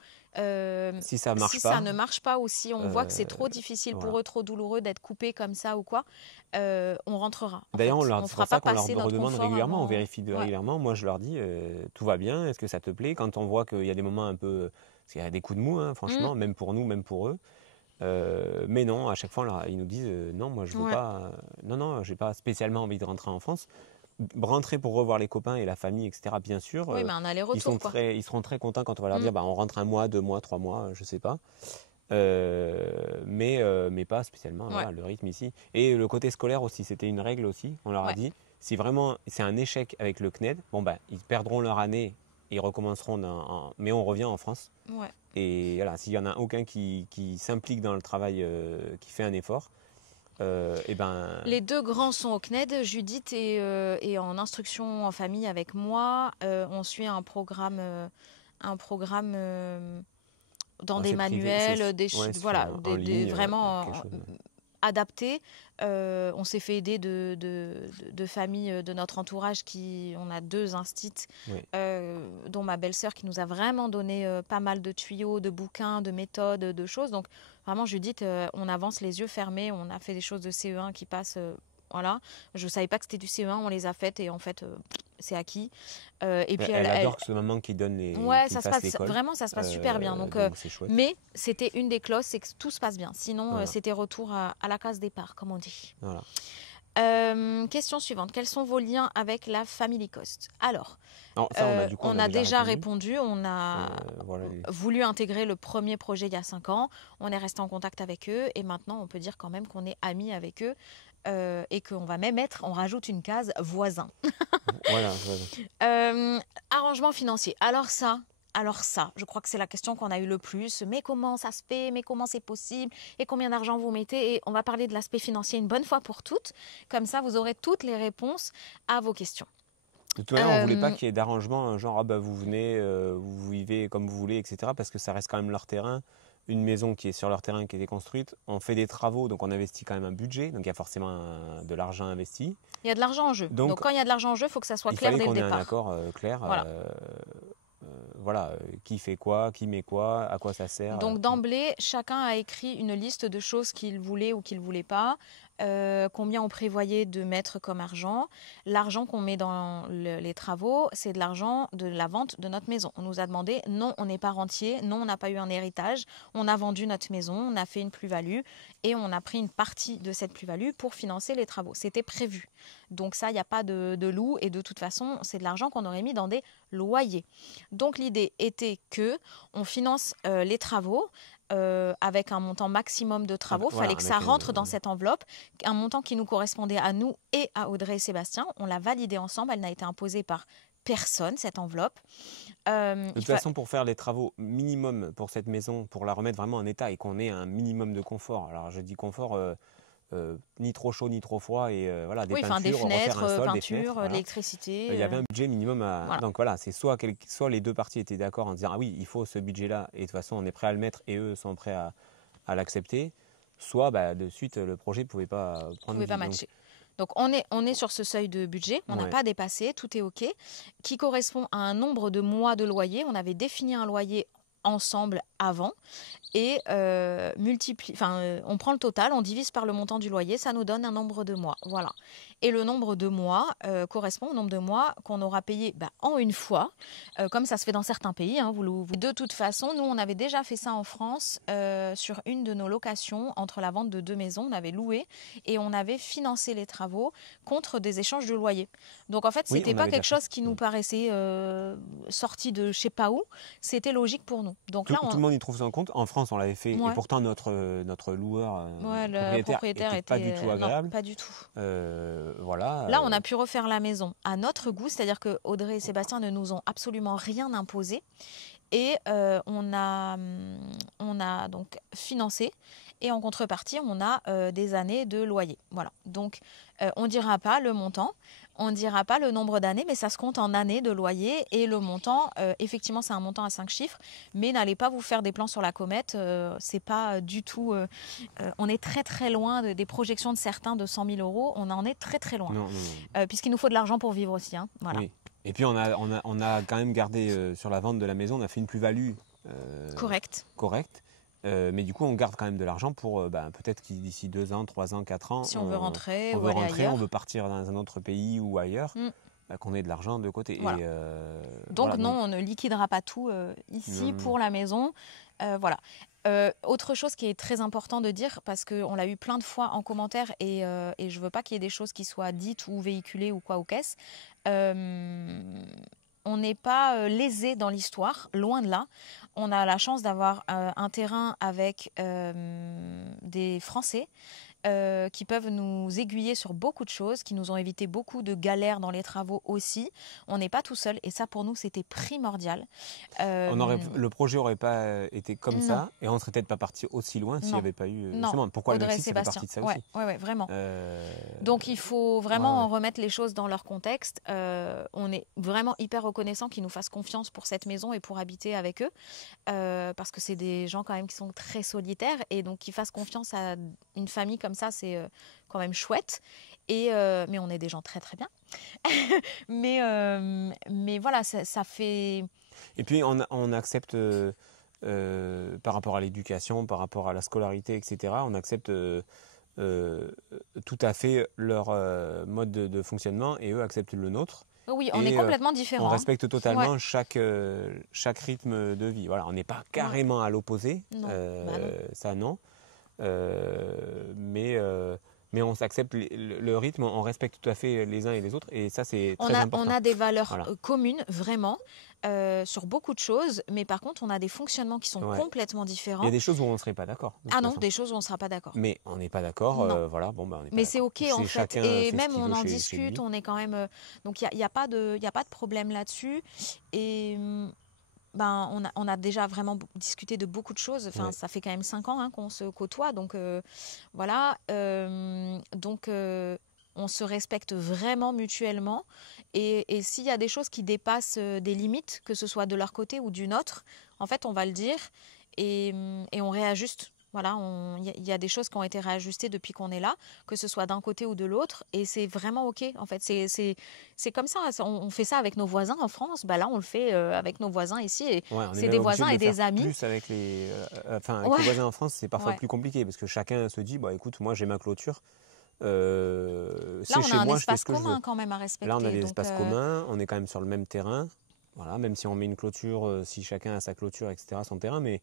Si ça marche si pas, ça ne marche pas ou si on voit que c'est trop difficile pour eux, trop douloureux d'être coupés comme ça ou quoi, on rentrera. D'ailleurs, on c'est pour ça qu'on leur redemande régulièrement, avant. on vérifie régulièrement. Moi, je leur dis, tout va bien, est-ce que ça te plaît? Quand on voit qu'il y a des moments un peu... Parce qu'il y a des coups de mou, hein, franchement, même pour nous, même pour eux. Mais non, à chaque fois, ils nous disent, non, moi, je veux pas... non, j'ai pas spécialement envie de rentrer en France. Rentrer pour revoir les copains et la famille, etc., bien sûr. Oui, mais un aller-retour, ils seront très contents quand on va leur dire, on rentre 1 mois, 2 mois, 3 mois, je sais pas. Mais pas spécialement, voilà, le rythme ici. Et le côté scolaire aussi, c'était une règle aussi, on leur a dit, si vraiment c'est un échec avec le CNED, ils perdront leur année, ils recommenceront, mais on revient en France. Ouais. Et voilà, s'il y en a aucun qui s'implique dans le travail, qui fait un effort, les 2 grands sont au CNED. Judith est en instruction en famille avec moi. On suit un programme dans des manuels, vraiment adaptés. On s'est fait aider de familles de notre entourage on a 2 instits, dont ma belle-sœur qui nous a vraiment donné pas mal de tuyaux, de bouquins, de méthodes, de choses. Donc vraiment, Judith, on avance les yeux fermés. On a fait des choses de CE1 qui passent. Voilà. Je ne savais pas que c'était du CE1, on les a faites et en fait, c'est acquis. Et puis elle adore ce maman qui donne les. Ouais, ça se passe vraiment, ça se passe super bien. Donc c'est chouette. mais c'était une des clauses, c'est que tout se passe bien. Sinon, c'était retour à la case départ, comme on dit. Voilà. Question suivante. Quels sont vos liens avec la Family Cost? Alors, on a déjà répondu. On a voulu intégrer le premier projet il y a 5 ans. On est resté en contact avec eux et maintenant, on peut dire quand même qu'on est amis avec eux. Et qu'on va même on rajoute une case voisin. Voilà. Arrangement financier. Alors ça, je crois que c'est la question qu'on a eu le plus. Mais comment ça se fait? Mais comment c'est possible? Et combien d'argent vous mettez? Et on va parler de l'aspect financier une bonne fois pour toutes. Comme ça, vous aurez toutes les réponses à vos questions. De toute manière, on ne voulait pas qu'il y ait d'arrangement, genre vous venez, vous vivez comme vous voulez, etc. Parce que ça reste quand même leur terrain. Une maison qui est sur leur terrain, qui a été construite, on fait des travaux, donc on investit quand même un budget, donc il y a forcément de l'argent investi. Il y a de l'argent en jeu. Donc quand il y a de l'argent en jeu, il faut que ça soit clair dès le départ. Il fallait qu'on ait un accord clair. Voilà. Qui fait quoi, qui met quoi, à quoi ça sert. Donc d'emblée, chacun a écrit une liste de choses qu'il voulait ou qu'il ne voulait pas. Combien on prévoyait de mettre comme argent. L'argent qu'on met dans les travaux, c'est de l'argent de la vente de notre maison. On nous a demandé, non, on n'est pas rentier, non, on n'a pas eu un héritage, on a vendu notre maison, on a fait une plus-value et on a pris une partie de cette plus-value pour financer les travaux. C'était prévu. Donc ça, il n'y a pas de loup et de toute façon, c'est de l'argent qu'on aurait mis dans des loyers. Donc l'idée était que on finance les travaux. avec un montant maximum de travaux. Il Voilà, fallait que ça avec, rentre dans cette enveloppe, un montant qui nous correspondait à nous et à Audrey et Sébastien. On l'a validé ensemble, elle n'a été imposée par personne, cette enveloppe. De toute façon, pour faire les travaux minimum pour cette maison, pour la remettre vraiment en état et qu'on ait un minimum de confort, alors je dis confort, ni trop chaud ni trop froid, et voilà, des Oui, peintures, des refaire fenêtres, un sol, des peinture, fenêtres, voilà. l'électricité. Il y avait un budget minimum à... Voilà. Donc voilà, c'est soit les deux parties étaient d'accord en disant ah oui, il faut ce budget-là, et de toute façon on est prêt à le mettre et eux sont prêts à l'accepter, soit de suite le projet ne pouvait pas prendre Pouvait vie. pas matcher. Donc on est sur ce seuil de budget, on n'a Ouais. pas dépassé, tout est OK, qui correspond à un nombre de mois de loyer. On avait défini un loyer ensemble avant et on prend le total, on divise par le montant du loyer, ça nous donne un nombre de mois. Voilà. Et le nombre de mois correspond au nombre de mois qu'on aura payé en une fois, comme ça se fait dans certains pays. Hein, de toute façon, nous, on avait déjà fait ça en France sur une de nos locations entre la vente de 2 maisons. On avait loué et on avait financé les travaux contre des échanges de loyer. Donc en fait, Oui, c'était on pas avait quelque déjà chose qui nous paraissait sorti de je sais pas où. C'était logique pour nous. Donc Tout, là, tout le monde y trouve son compte. En France, on l'avait fait, Ouais. et pourtant notre loueur le propriétaire était pas du tout agréable. Non, pas du tout. Voilà. Là, on a pu refaire la maison à notre goût, c'est-à-dire que Audrey et Sébastien ne nous ont absolument rien imposé. Et on a donc financé. Et en contrepartie, on a des années de loyer. Voilà. Donc, on ne dira pas le montant, on ne dira pas le nombre d'années, mais ça se compte en années de loyer. Et le montant, effectivement, c'est un montant à 5 chiffres. Mais n'allez pas vous faire des plans sur la comète. C'est pas du tout... on est très, très loin des projections de certains de 100 000 €. On en est très, très loin. Non. Puisqu'il nous faut de l'argent pour vivre aussi. Hein. Voilà. Oui. Et puis on a quand même gardé sur la vente de la maison, on a fait une plus-value Correct. correcte. Mais du coup, on garde quand même de l'argent pour peut-être que d'ici 2 ans, 3 ans, 4 ans, Si on veut rentrer on ou veut aller rentrer, ailleurs. on veut partir dans un autre pays ou ailleurs, qu'on ait de l'argent de côté. Voilà. Et, Donc voilà, non, on ne liquidera pas tout ici Non. pour la maison. Voilà. Autre chose qui est très important de dire, parce qu'on l'a eu plein de fois en commentaire et je ne veux pas qu'il y ait des choses qui soient dites ou véhiculées ou quoi ou qu'est-ce. On n'est pas lésé dans l'histoire, loin de là. On a la chance d'avoir un terrain avec des Français qui peuvent nous aiguiller sur beaucoup de choses, qui nous ont évité beaucoup de galères dans les travaux aussi. On n'est pas tout seul et ça pour nous c'était primordial. le projet n'aurait pas été comme Non. ça et on ne serait peut-être pas parti aussi loin s'il n'y Non. avait pas eu... Non. justement, pourquoi le Audrey et Mexique, ça fait Sébastien. partie de ça Ouais, aussi. ouais, vraiment. Euh, Donc il faut vraiment Ouais. remettre les choses dans leur contexte. On est vraiment hyper reconnaissant qu'ils nous fassent confiance pour cette maison et pour habiter avec eux, parce que c'est des gens quand même qui sont très solitaires et donc qu'ils fassent confiance à une famille comme ça, c'est quand même chouette. Mais on est des gens très très bien. mais voilà, ça fait... Et puis on accepte, par rapport à l'éducation, par rapport à la scolarité, etc., on accepte tout à fait leur mode de fonctionnement et eux acceptent le nôtre. Oui, on Et, est complètement On différents. respecte totalement Ouais. chaque rythme de vie. Voilà, on n'est pas carrément à l'opposé, Non. Bah non. ça non. Mais on s'accepte le rythme, on respecte tout à fait les uns et les autres, et ça c'est très important. On a des valeurs Voilà. communes, vraiment, sur beaucoup de choses, mais par contre, on a des fonctionnements qui sont Ouais. complètement Il différents. y a des choses où on ne serait pas d'accord. de Ah toute non, façon. des choses où on ne sera pas d'accord. Mais on n'est pas d'accord, Non. voilà, bon, on n'est pas Mais c'est d'accord. OK, en C'est fait. chacun Et fait ce même, qu'il on veut en chez discute, lui. on est quand même... donc, il n'y a pas de problème là-dessus. Et... on a déjà vraiment discuté de beaucoup de choses. Enfin, Ouais. ça fait quand même 5 ans qu'on se côtoie. Donc, voilà. On se respecte vraiment mutuellement. Et s'il y a des choses qui dépassent des limites, que ce soit de leur côté ou du nôtre, en fait, on va le dire et on réajuste. Voilà, il y a des choses qui ont été réajustées depuis qu'on est là, que ce soit d'un côté ou de l'autre, et c'est vraiment OK. En fait, c'est comme ça. On fait ça avec nos voisins en France. Là, on le fait avec nos voisins ici. Et Ouais, on est c'est même des obligé voisins de et le des faire amis. Plus avec avec Ouais. les voisins en France, c'est parfois Ouais. plus compliqué parce que chacun se dit, écoute, moi j'ai ma clôture. Là, C'est on chez a un moi, je fais espace ce que je veux. commun quand même à respecter. Là, on a des donc, espaces communs, on est quand même sur le même terrain. Voilà, même si on met une clôture, si chacun a sa clôture, etc., son terrain, mais...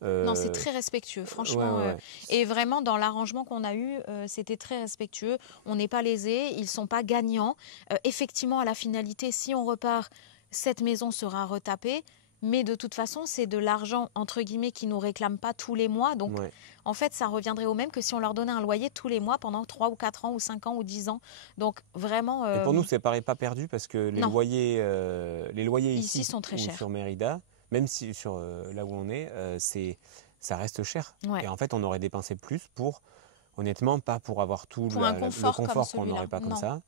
Non, c'est très respectueux, franchement. ouais. Et vraiment, dans l'arrangement qu'on a eu, c'était très respectueux. On n'est pas lésés, ils ne sont pas gagnants. Effectivement, à la finalité, si on repart, cette maison sera retapée. mais de toute façon, c'est de l'argent, entre guillemets, qui ne nous réclament pas tous les mois. Donc, Ouais. en fait, ça reviendrait au même que si on leur donnait un loyer tous les mois pendant 3 ou 4 ans, ou 5 ans, ou 10 ans. Donc, vraiment... Et pour nous, ça paraît pas perdu parce que Non. les loyers Ici ici sont très ou chers. sur Mérida, même si sur là où on est, ça reste cher. Ouais. Et en fait, on aurait dépensé plus pour, honnêtement, pas pour avoir tout Pour le un confort comme qu'on celui-là. n'aurait pas comme Non. ça.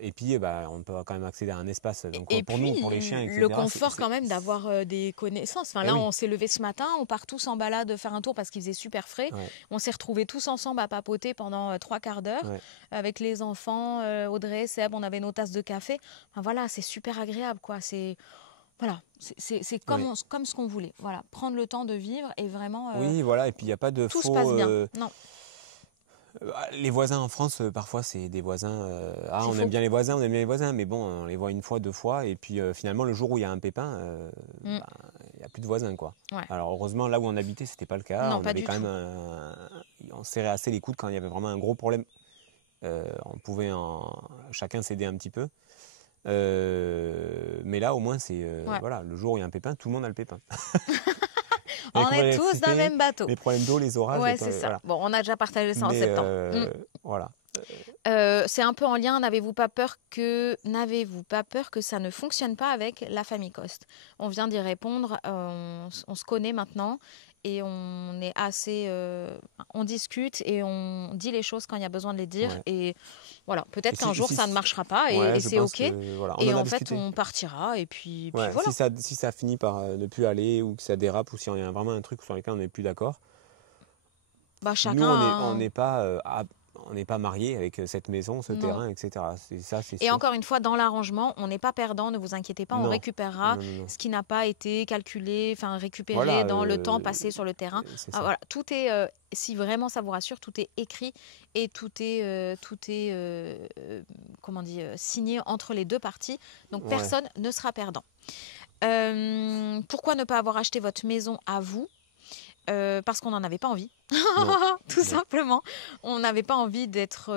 Et puis, on peut quand même accéder à un espace. Donc, Et pour puis, nous, pour les chiens, etc. le confort quand même d'avoir des connaissances. Enfin, Eh là, oui. on s'est levé ce matin, on part tous en balade faire un tour parce qu'il faisait super frais. Ouais. On s'est retrouvés tous ensemble à papoter pendant 3 quarts d'heure Ouais. avec les enfants, Audrey, Seb, on avait nos tasses de café. Enfin, voilà, c'est super agréable, quoi. C'est voilà, c'est comme, Ouais. comme ce qu'on voulait. Voilà, prendre le temps de vivre et vraiment Oui, voilà. Et puis, il n'y a pas de tout faux... se passe bien. Non, Les voisins en France, parfois, c'est des voisins. C'est On faux. aime bien les voisins, on aime bien les voisins, mais bon, on les voit une fois, deux fois, et puis finalement, le jour où il y a un pépin, il n'y a plus de voisins, quoi. Ouais. Alors heureusement, là où on habitait, c'était pas le cas. Non, On pas avait du quand tout. même, on serrait assez les coudes quand il y avait vraiment un gros problème. On pouvait chacun s'aider un petit peu. Mais là, au moins, c'est Ouais. voilà, le jour où il y a un pépin, tout le monde a le pépin. on Les est tous dans le même bateau. Les problèmes d'eau, les orages, Ouais, c'est ça. voilà. Bon, on a déjà partagé ça en Mais, septembre. voilà. C'est un peu en lien. N'avez-vous pas peur que ça ne fonctionne pas avec la famille Coste? On vient d'y répondre. On se connaît maintenant et on est assez. On discute et on dit les choses quand il y a besoin de les dire. Ouais. Et voilà, peut-être Et qu'un jour si- ça ne marchera pas Ouais, et je c'est pense ok. que, voilà, on Et en a en fait, discuté. on partira et puis Ouais, voilà. si ça finit par ne plus aller ou que ça dérape ou si on y a vraiment un truc sur lequel on n'est plus d'accord, Bah, chacun. nous a on n'est pas mariés avec cette maison, ce Non. terrain, etc. C'est ça, c'est Et sûr. encore une fois, dans l'arrangement, on n'est pas perdant, ne vous inquiétez pas, on Non. récupérera Non. ce qui n'a pas été calculé, enfin récupéré Voilà, dans le temps passé sur le terrain. c'est Ah, ça. voilà, tout est, si vraiment ça vous rassure, tout est écrit et tout est comment on dit, signé entre les deux parties. Donc Ouais. personne ne sera perdant. Pourquoi ne pas avoir acheté votre maison à vous? Parce qu'on n'en avait pas envie, tout Non. simplement. On n'avait pas envie d'être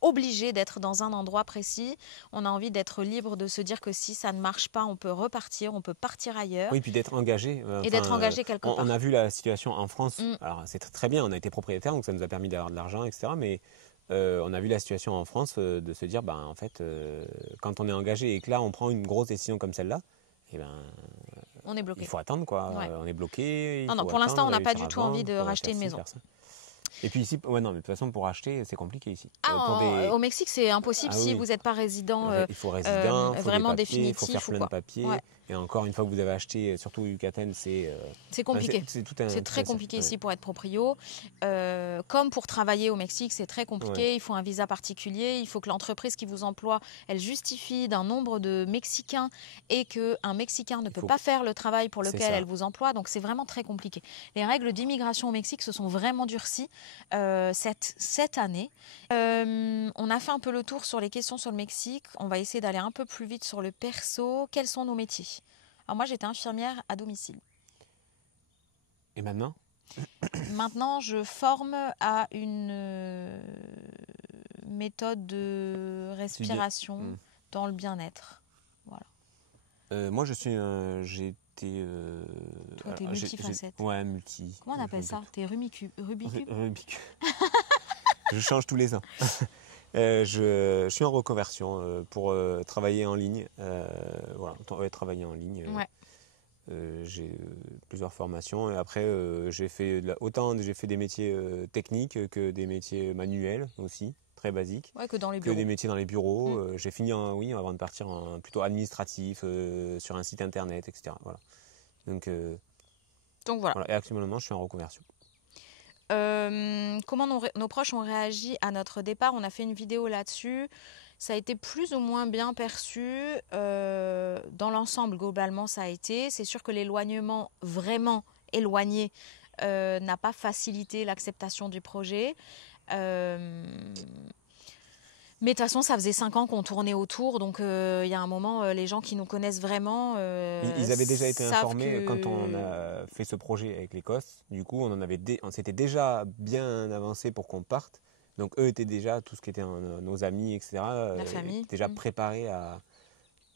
obligé d'être dans un endroit précis. On a envie d'être libre de se dire que si ça ne marche pas, on peut repartir, on peut partir ailleurs. Oui, puis d'être engagé. Et d'être engagé quelque part. On a vu la situation en France. Mm. Alors c'est très bien, on a été propriétaire, donc ça nous a permis d'avoir de l'argent, etc. Mais on a vu la situation en France de se dire, en fait, quand on est engagé et que là on prend une grosse décision comme celle-là, On est bloqué. il faut attendre, quoi. Ouais. On est bloqué. Non, pour l'instant, on n'a pas du tout envie de racheter une maison. Et puis ici, non, mais de toute façon, pour acheter, c'est compliqué ici. Au Mexique, c'est impossible Ah si oui. vous n'êtes pas résident. Il faut résident, faut vraiment des papiers, il faut définitif faire ou plein quoi. de papiers. Ouais. Et encore une fois que vous avez acheté, surtout au Yucatan, c'est compliqué. C'est C'est très compliqué ici pour être proprio. Comme pour travailler au Mexique, c'est très compliqué. Ouais. Il faut un visa particulier. Il faut que l'entreprise qui vous emploie, elle justifie d'un nombre de Mexicains et qu'un Mexicain ne peut pas faire le travail pour lequel ça. elle vous emploie. Donc c'est vraiment très compliqué. Les règles d'immigration au Mexique se sont vraiment durcies cette année. On a fait un peu le tour sur les questions sur le Mexique. On va essayer d'aller un peu plus vite sur le perso. Quels sont nos métiers? Alors moi, j'étais infirmière à domicile. Et maintenant? Maintenant, je forme à une méthode de respiration dans le bien-être. Voilà. Moi, j'ai été... Toi, t'es multifacette. Ouais, multi. Comment on appelle ça? T'es Rubik's Cube? Je change tous les ans. Je suis en reconversion pour travailler en ligne. Travailler en ligne. Ouais. J'ai plusieurs formations et après j'ai fait des métiers techniques que des métiers manuels aussi, très basiques. Ouais, que dans les Que bureaux. des métiers dans les bureaux. J'ai fini avant de partir plutôt administratif sur un site internet, etc. Voilà. Donc voilà. Et actuellement je suis en reconversion. Comment nos proches ont réagi à notre départ? On a fait une vidéo là-dessus. Ça a été plus ou moins bien perçu. Dans l'ensemble, globalement, ça a été. C'est sûr que l'éloignement vraiment éloigné n'a pas facilité l'acceptation du projet. Mais de toute façon, ça faisait 5 ans qu'on tournait autour. Donc, il y a un moment, les gens qui nous connaissent vraiment ils avaient déjà été informés que... quand on a fait ce projet avec l'Écosse. Du coup, on s'était déjà bien avancé pour qu'on parte. Donc eux étaient déjà, tout ce qui était nos amis, etc., La famille. étaient déjà préparés à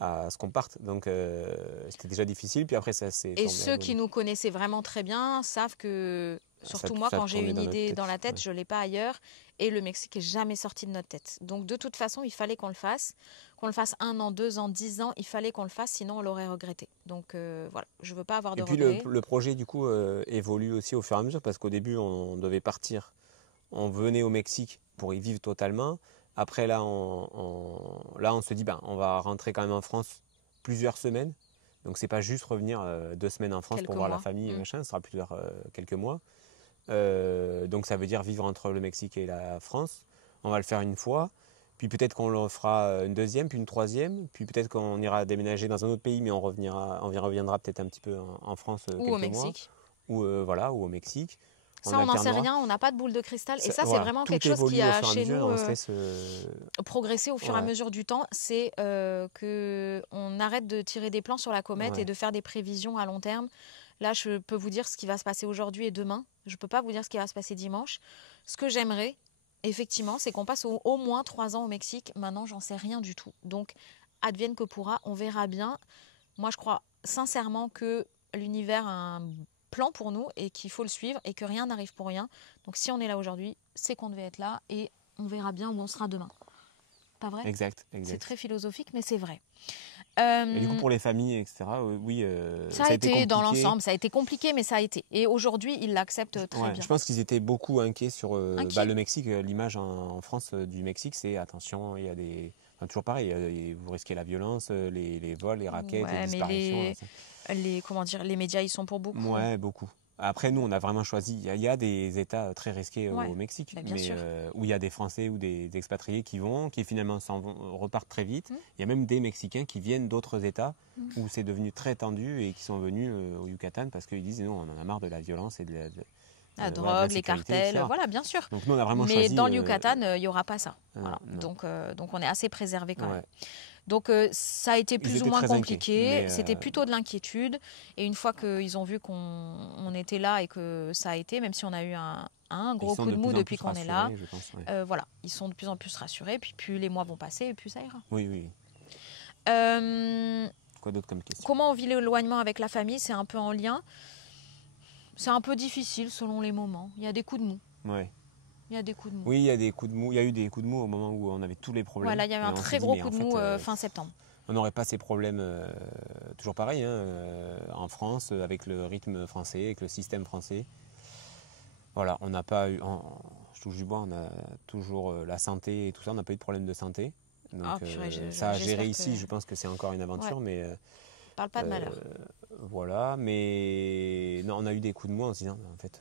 à ce qu'on parte. Donc c'était déjà difficile, puis après ça s'est... Et ceux qui nous connaissaient vraiment très bien savent que, surtout moi, quand j'ai une idée dans la tête, je ne l'ai pas ailleurs. Et le Mexique n'est jamais sorti de notre tête. Donc de toute façon, il fallait qu'on le fasse. Qu'on le fasse 1 an, 2 ans, 10 ans, il fallait qu'on le fasse, sinon on l'aurait regretté. Donc voilà, je ne veux pas avoir de regrets. Et puis le projet, du coup, évolue aussi au fur et à mesure, parce qu'au début, on devait partir. On venait au Mexique pour y vivre totalement. Après, là, on se dit, on va rentrer quand même en France plusieurs semaines. Donc, c'est pas juste revenir 2 semaines en France pour voir la famille et machin. Ce sera plusieurs quelques mois. Donc, ça veut dire vivre entre le Mexique et la France. On va le faire une fois. Puis peut-être qu'on le fera une deuxième, puis une troisième. Puis peut-être qu'on ira déménager dans un autre pays, mais on reviendra peut-être un petit peu en France quelques mois. Ou au Mexique. Ou au Mexique. Ça, on n'en sait rien, on n'a pas de boule de cristal. Et ça, c'est vraiment quelque chose qui a chez nous progressé au fur et à mesure du temps. C'est qu'on arrête de tirer des plans sur la comète et de faire des prévisions à long terme. Là, je peux vous dire ce qui va se passer aujourd'hui et demain. Je ne peux pas vous dire ce qui va se passer dimanche. Ce que j'aimerais, effectivement, c'est qu'on passe au moins 3 ans au Mexique. Maintenant, j'en sais rien du tout. Donc, advienne que pourra, on verra bien. Moi, je crois sincèrement que l'univers a un plan pour nous et qu'il faut le suivre et que rien n'arrive pour rien. Donc si on est là aujourd'hui, c'est qu'on devait être là et on verra bien où on sera demain. Pas vrai ? Exact. C'est très philosophique, mais c'est vrai. Et du coup, pour les familles, etc., oui... ça a été dans l'ensemble, ça a été compliqué, mais ça a été. Et aujourd'hui, ils l'acceptent très bien. Je pense qu'ils étaient beaucoup inquiets sur le Mexique. L'image en France du Mexique, c'est attention, il y a des... Enfin, toujours pareil, vous risquez la violence, les vols, les raquettes, les disparitions. Les médias, ils sont pour beaucoup. Ouais, beaucoup. Après, nous, on a vraiment choisi. Il y a des États très risqués au Mexique, où il y a des Français ou des expatriés qui finalement repartent très vite. Il y a même des Mexicains qui viennent d'autres États où c'est devenu très tendu et qui sont venus au Yucatan parce qu'ils disent non, on en a marre de la violence et de la drogue, les cartels, voilà, bien sûr. Donc nous, on a vraiment choisi. Mais dans le Yucatan, il n'y aura pas ça. Voilà. Donc on est assez préservé quand même. Donc ça a été plus ou moins compliqué, c'était plutôt de l'inquiétude. Et une fois qu'ils ont vu qu'on était là et que ça a été, même si on a eu un gros coup de mou depuis qu'on est là, voilà, ils sont de plus en plus rassurés. Puis plus les mois vont passer et plus ça ira. Oui. Quoi d'autre comme question ? Comment on vit l'éloignement avec la famille ? C'est un peu en lien. C'est un peu difficile selon les moments. Il y a des coups de mou. Ouais. Il y a des coups de mou. Oui, il y a des coups de mou. Il y a eu des coups de mou au moment où on avait tous les problèmes. Voilà, il y avait un très gros coup de mou fin septembre. On n'aurait pas ces problèmes, toujours pareil, en France, avec le rythme français, avec le système français. Voilà, on n'a pas eu, je touche du bois, on a toujours la santé et tout ça, on n'a pas eu de problème de santé. Donc ça à gérer ici, je pense que c'est encore une aventure, mais... parle pas de malheur. Voilà, mais non, on a eu des coups de mou en se disant, en fait,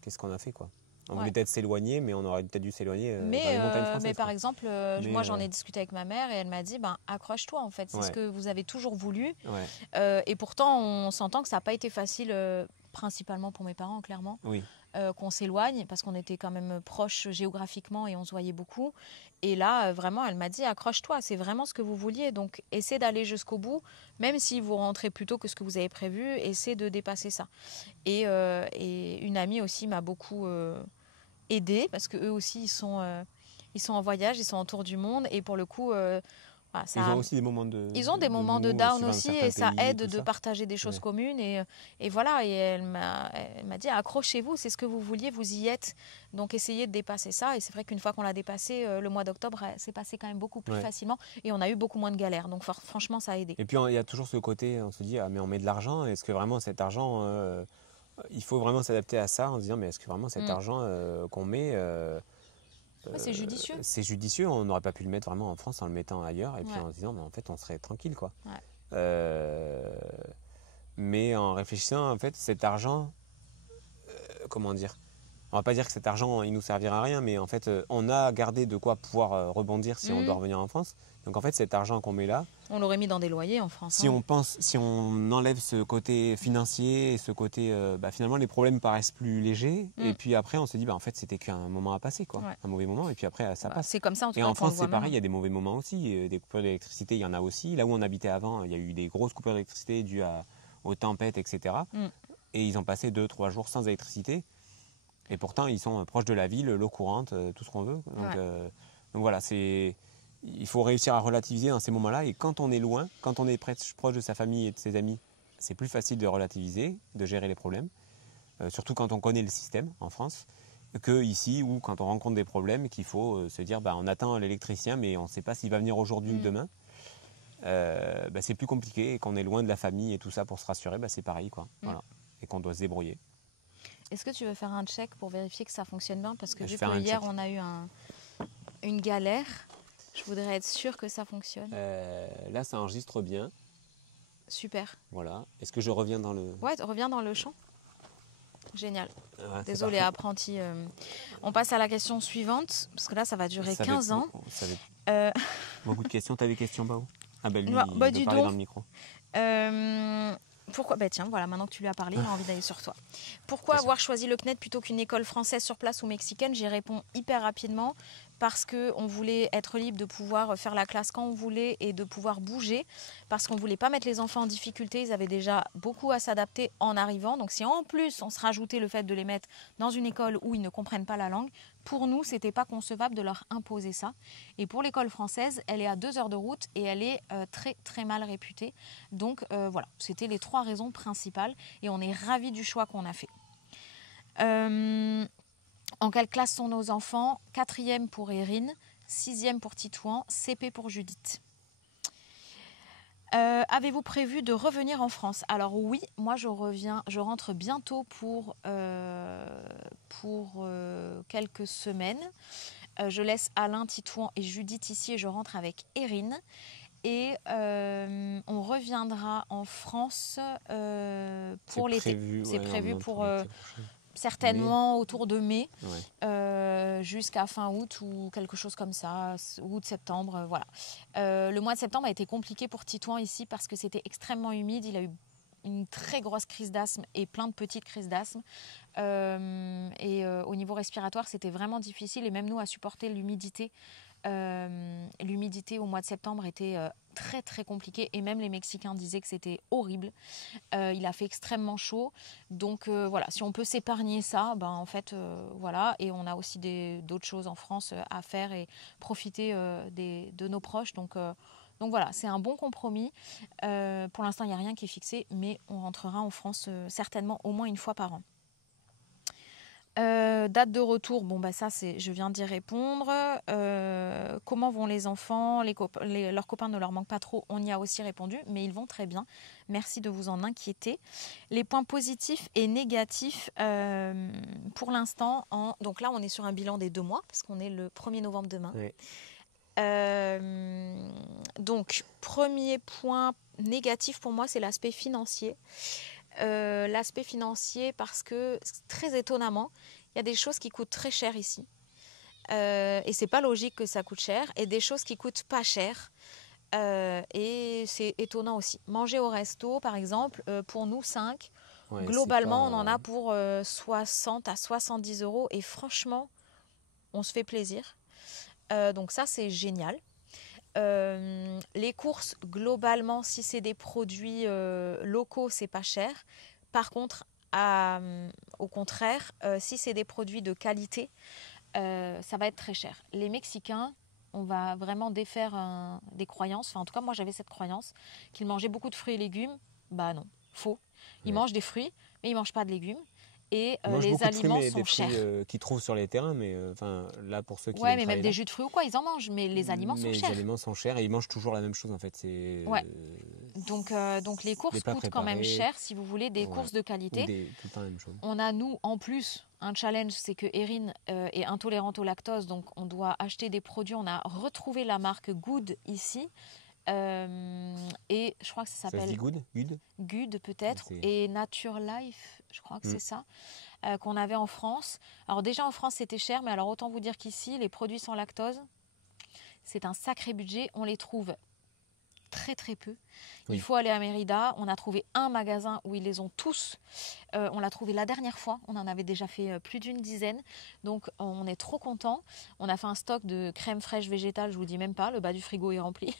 qu'est-ce qu'on a fait, quoi. On voulait peut-être s'éloigner, mais on aurait peut-être dû s'éloigner dans les montagnes françaises. Mais par exemple, moi j'en ai discuté avec ma mère et elle m'a dit, accroche-toi en fait, c'est ce que vous avez toujours voulu. Et pourtant, on s'entend que ça n'a pas été facile, principalement pour mes parents, clairement. Oui. Qu'on s'éloigne parce qu'on était quand même proches géographiquement et on se voyait beaucoup. Et là, vraiment, elle m'a dit, accroche-toi, c'est vraiment ce que vous vouliez. Donc, essaie d'aller jusqu'au bout, même si vous rentrez plus tôt que ce que vous avez prévu, essaie de dépasser ça. Et une amie aussi m'a beaucoup aidée parce qu'eux aussi, ils sont en voyage, ils sont en tour du monde. Et pour le coup... ils ont aussi des moments de... Ils ont des moments de down aussi et ça aide de partager des choses communes. Et voilà, et elle m'a dit, accrochez-vous, c'est ce que vous vouliez, vous y êtes. Donc essayez de dépasser ça. Et c'est vrai qu'une fois qu'on l'a dépassé, le mois d'octobre, c'est passé quand même beaucoup plus facilement. Et on a eu beaucoup moins de galères. Donc franchement, ça a aidé. Et puis il y a toujours ce côté, on se dit, mais on met de l'argent. Est-ce que vraiment cet argent, il faut vraiment s'adapter à ça en se disant, mais est-ce que vraiment cet argent qu'on met... c'est judicieux. C'est judicieux, on n'aurait pas pu le mettre vraiment en France en le mettant ailleurs et puis en se disant, en fait, on serait tranquille, quoi. Mais en réfléchissant, en fait, cet argent, comment dire, on va pas dire que cet argent, il nous servira à rien, mais en fait, on a gardé de quoi pouvoir rebondir si on doit revenir en France. Donc en fait, cet argent qu'on met là, on l'aurait mis dans des loyers en France. Si on enlève ce côté financier et ce côté, finalement, les problèmes paraissent plus légers. Et puis après, on se dit, en fait, c'était qu'un moment à passer, quoi, un mauvais moment. Et puis après, ça passe. C'est comme ça. En tout et cas, en France, c'est pareil. Il y a des mauvais moments aussi. Des coupures d'électricité, il y en a aussi. Là où on habitait avant, il y a eu des grosses coupures d'électricité dues aux tempêtes, etc. Et ils ont passé 2-3 jours sans électricité. Et pourtant, ils sont proches de la ville, l'eau courante, tout ce qu'on veut. Donc voilà, c'est... il faut réussir à relativiser dans ces moments-là. Et quand on est loin, quand on est proche de sa famille et de ses amis, c'est plus facile de relativiser, de gérer les problèmes. Surtout quand on connaît le système en France, que ici où quand on rencontre des problèmes, qu'il faut se dire on attend l'électricien, mais on ne sait pas s'il va venir aujourd'hui ou demain. C'est plus compliqué et qu'on est loin de la famille et tout ça pour se rassurer, c'est pareil quoi. Voilà. Et qu'on doit se débrouiller. Est-ce que tu veux faire un check pour vérifier que ça fonctionne bien? Parce que Je vu vais faire que un hier check. on a eu une galère, je voudrais être sûre que ça fonctionne. Là ça enregistre bien. Super. Voilà. Est-ce que je reviens dans le... Ouais, reviens dans le champ. Génial. Ouais, Désolée, apprenti. On passe à la question suivante, parce que là, ça va durer 15 ans. Ça va être beaucoup de questions. Tu as des questions, Bao? Ah lui, il veut dis parler donc. dans le micro. Pourquoi tiens, voilà, maintenant que tu lui as parlé, il a envie d'aller sur toi. Pourquoi avoir choisi le CNED plutôt qu'une école française sur place ou mexicaine? J'y réponds hyper rapidement. Parce qu'on voulait être libre de pouvoir faire la classe quand on voulait et de pouvoir bouger. Parce qu'on ne voulait pas mettre les enfants en difficulté. Ils avaient déjà beaucoup à s'adapter en arrivant. Donc si en plus on se rajoutait le fait de les mettre dans une école où ils ne comprennent pas la langue, pour nous, ce n'était pas concevable de leur imposer ça. Et pour l'école française, elle est à 2 heures de route et elle est très très mal réputée. Donc voilà, c'était les 3 raisons principales. Et on est ravis du choix qu'on a fait. En quelle classe sont nos enfants? 4e pour Erin, 6e pour Titouan, CP pour Judith. Avez-vous prévu de revenir en France? Alors oui, moi je rentre bientôt pour quelques semaines. Je laisse Alain, Titouan et Judith ici et je rentre avec Erin. Et on reviendra en France pour l'été. C'est prévu pour... certainement autour de mai, jusqu'à fin août ou quelque chose comme ça, août, septembre, voilà. Le mois de septembre a été compliqué pour Titouan ici parce que c'était extrêmement humide. Il a eu une très grosse crise d'asthme et plein de petites crises d'asthme. Au niveau respiratoire, c'était vraiment difficile et même nous à supporter l'humidité. L'humidité au mois de septembre était très très compliquée et même les Mexicains disaient que c'était horrible. Il a fait extrêmement chaud, donc voilà, si on peut s'épargner ça, en fait voilà, et on a aussi d'autres choses en France à faire et profiter de nos proches, donc voilà, c'est un bon compromis. Pour l'instant il n'y a rien qui est fixé, mais on rentrera en France certainement au moins une fois par an. Date de retour, ça je viens d'y répondre. Comment vont les enfants, leurs copains ne leur manquent pas trop, on y a aussi répondu, mais ils vont très bien. Merci de vous en inquiéter. Les points positifs et négatifs pour l'instant. Donc là, on est sur un bilan des 2 mois, parce qu'on est le 1er novembre demain. Oui. Donc, premier point négatif pour moi, c'est l'aspect financier. L'aspect financier parce que très étonnamment il y a des choses qui coûtent très cher ici et c'est pas logique que ça coûte cher, et des choses qui coûtent pas cher et c'est étonnant aussi. Manger au resto par exemple, pour nous 5, globalement on en a pour 60 à 70 € et franchement on se fait plaisir, donc ça c'est génial. Les courses, globalement, si c'est des produits locaux, c'est pas cher. Par contre, au contraire, si c'est des produits de qualité, ça va être très cher. Les Mexicains, on va vraiment défaire des croyances. Enfin, en tout cas, moi, j'avais cette croyance qu'ils mangeaient beaucoup de fruits et légumes. Bah non, faux. Ils mangent des fruits, mais ils mangent pas de légumes. Et les aliments sont chers. Qu'ils trouvent sur les terrains, mais là pour ceux qui mais même des jus de fruits ou quoi, ils en mangent, mais les aliments sont chers. Les aliments sont chers et ils mangent toujours la même chose en fait. Donc les courses coûtent quand même cher si vous voulez des courses de qualité. Tout le temps la même chose. On a nous en plus un challenge, c'est que Erin est intolérante au lactose, donc on doit acheter des produits. On a retrouvé la marque Good ici. Et je crois que ça s'appelle... Ça se dit Good? Good peut-être, et Nature Life, je crois que c'est ça, qu'on avait en France. Alors déjà en France c'était cher, mais alors autant vous dire qu'ici les produits sans lactose, c'est un sacré budget, on les trouve très très peu. Il faut aller à Mérida, on a trouvé un magasin où ils les ont tous, on l'a trouvé la dernière fois, on en avait déjà fait plus d'une dizaine, donc on est trop contents. On a fait un stock de crème fraîche végétale, je vous dis même pas, le bas du frigo est rempli.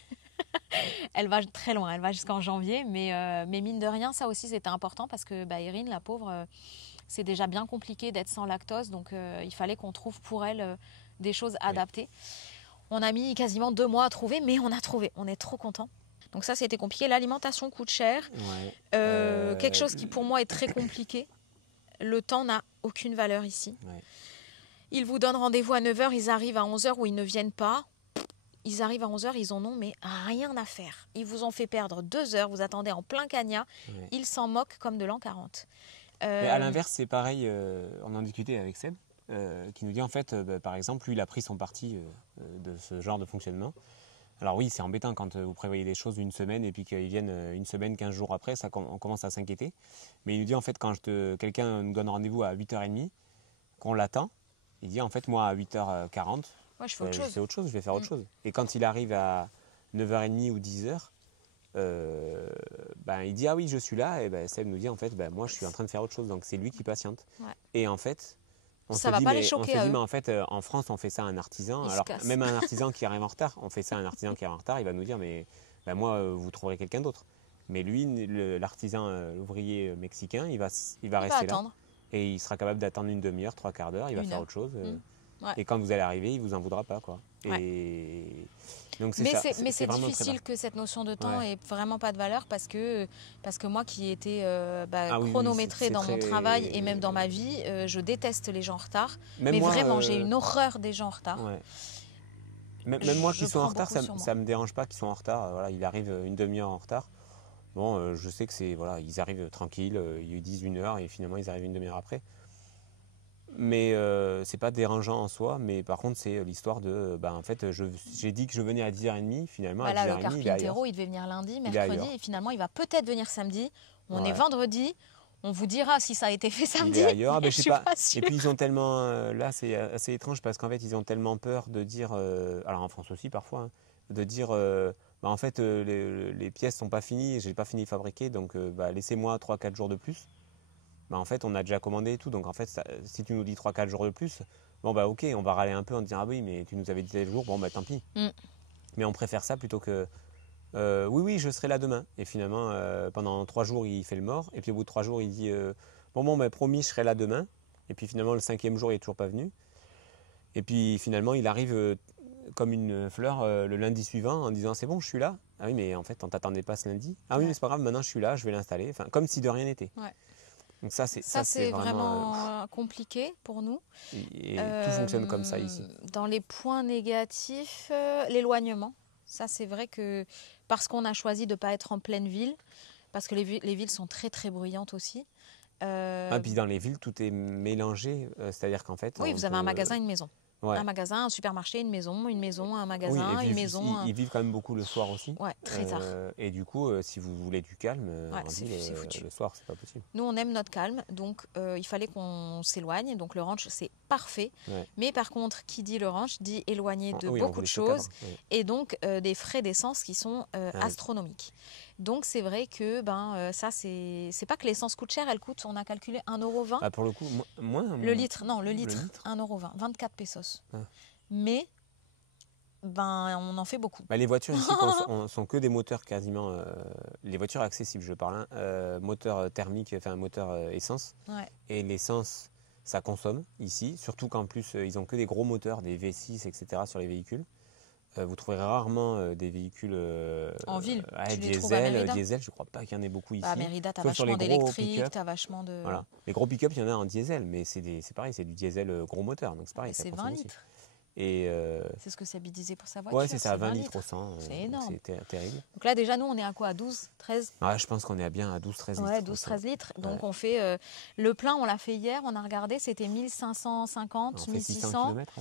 Elle va très loin, elle va jusqu'en janvier, mais mine de rien, ça aussi c'était important parce que Erin, la pauvre, c'est déjà bien compliqué d'être sans lactose, donc il fallait qu'on trouve pour elle des choses adaptées. On a mis quasiment 2 mois à trouver, mais on a trouvé. On est trop contents. Donc ça, c'était compliqué. L'alimentation coûte cher. Ouais. Quelque chose qui pour moi est très compliqué. Le temps n'a aucune valeur ici. Ouais. Ils vous donnent rendez-vous à 9h, ils arrivent à 11h ou ils ne viennent pas. Ils arrivent à 11h, ils en ont mais rien à faire. Ils vous ont fait perdre 2 heures, vous attendez en plein cagnat. Ouais. Ils s'en moquent comme de l'an 40. Mais à l'inverse, c'est pareil, on en discutait avec Seb, qui nous dit en fait, par exemple, lui il a pris son parti de ce genre de fonctionnement. Alors oui, c'est embêtant quand vous prévoyez des choses une semaine et puis qu'ils viennent une semaine, 15 jours après, on commence à s'inquiéter. Mais il nous dit en fait, quand quelqu'un nous donne rendez-vous à 8h30, qu'on l'attend, il dit en fait moi à 8h40, Moi, je fais autre chose. je fais autre chose, je vais faire autre chose. Et quand il arrive à 9h30 ou 10h, il dit ah oui je suis là, et Seb nous dit en fait moi je suis en train de faire autre chose, donc c'est lui qui patiente. Ouais. Et en fait on Ça se va dit, pas les mais, choquer on se à dit eux. mais en fait en France on fait ça à un artisan, Ils se alors cassent. même un artisan qui arrive en retard, on fait ça à un artisan qui arrive en retard, il va nous dire mais moi vous trouverez quelqu'un d'autre. Mais lui l'artisan, l'ouvrier mexicain, il va rester là attendre. et il sera capable d'attendre une demi-heure, 3/4 d'heure, il va Une faire heure. autre chose. Ouais. Et quand vous allez arriver, il vous en voudra pas quoi. Ouais. Et donc c'est Mais ça. c'est vraiment très difficile bas. que cette notion de temps Ouais. ait vraiment pas de valeur parce que moi qui étais Oui, chronométrée c'est dans mon très- travail et même dans ma vie, je déteste les gens en retard. Même mais moi, vraiment, j'ai une horreur des gens en retard. Ouais. Même moi Je qui sont en prends retard, beaucoup sur moi. ça me dérange pas qu'ils soient en retard. Voilà, il arrive une demi-heure en retard. Bon, je sais que ils arrivent tranquilles, ils disent 1 heure et finalement ils arrivent une demi-heure après. Mais c'est pas dérangeant en soi, mais par contre c'est l'histoire de, en fait, j'ai dit que je venais à 10h30, finalement à Voilà, 10h30 le il est ailleurs. Carpintero, il devait venir lundi, Il est mercredi, ailleurs. et finalement il va peut-être venir samedi. On Ouais. est vendredi, on vous dira si ça a été fait Il samedi. est ailleurs. mais Je je sais suis pas. pas sûre. Et puis ils ont tellement, là c'est assez étrange parce qu'en fait ils ont tellement peur de dire, alors en France aussi parfois, hein, de dire, en fait les pièces sont pas finies, j'ai pas fini de fabriquer, donc laissez-moi 3-4 jours de plus. En fait on a déjà commandé et tout, donc en fait si tu nous dis 3-4 jours de plus, ok, on va râler un peu en disant ah oui mais tu nous avais dit tel jour, tant pis. Mais on préfère ça plutôt que oui je serai là demain. Et finalement pendant 3 jours il fait le mort, et puis au bout de 3 jours il dit promis je serai là demain. Et puis finalement le 5e jour il est toujours pas venu. Et puis finalement il arrive comme une fleur le lundi suivant en disant c'est bon je suis là. Ah oui mais en fait on t'attendait pas ce lundi. Ah oui mais c'est pas grave, maintenant je suis là, je vais l'installer. Enfin comme si de rien n'était. Ouais. Donc ça c'est vraiment compliqué pour nous. Et tout fonctionne comme ça ici. Dans les points négatifs, l'éloignement. Ça c'est vrai que parce qu'on a choisi de ne pas être en pleine ville, parce que les villes sont très très bruyantes aussi. Puis dans les villes tout est mélangé, c'est-à-dire qu'en fait... Oui, vous avez un magasin, une maison. Ouais. Un magasin, un supermarché, une maison, un magasin, Oui, une maison. Ils vivent quand même beaucoup le soir aussi. Ouais, très tard. Et du coup, si vous voulez du calme, en ville, c'est foutu. le soir, c'est pas possible. Nous, on aime notre calme, donc il fallait qu'on s'éloigne. Donc le ranch, c'est parfait. Ouais. Mais par contre, qui dit le ranch dit éloigné de on beaucoup voulait de ce choses cadre, oui. et donc des frais d'essence qui sont astronomiques. Donc c'est vrai que ça, c'est pas que l'essence coûte cher, elle coûte, on a calculé 1,20 €. Pour le coup, moins. Le litre, 1,20 €, 24 pesos. Ah. Mais on en fait beaucoup. Les voitures ici sont que des moteurs quasiment, les voitures accessibles je parle, moteur thermique, enfin moteur essence. Ouais. Et l'essence, ça consomme ici, surtout qu'en plus ils ont que des gros moteurs, des V6, etc. sur les véhicules. Vous trouverez rarement des véhicules en ville. Tu les trouves à diesel, Mérida. diesel, je crois pas qu'il y en ait beaucoup ici. À Mérida, tu as Sauf sur vachement les gros d'électrique, pick-up. tu as vachement de... Voilà. Les gros pick-up, il y en a en diesel, mais c'est pareil, c'est du diesel gros moteur, donc c'est pareil. Et ça c'est consomme 20 aussi. litres. Et C'est ce que Sabi disait pour sa voiture. ouais, c'est ça, 20 litres au 100. C'est énorme. C'est terrible. Donc là, déjà, nous, on est à quoi? À 12, 13? Je pense qu'on est bien à 12-13 litres. Ouais, 12-13 litres. Donc on fait... le plein, on l'a fait hier, on a regardé, c'était 1550, On fait 600 1600. km.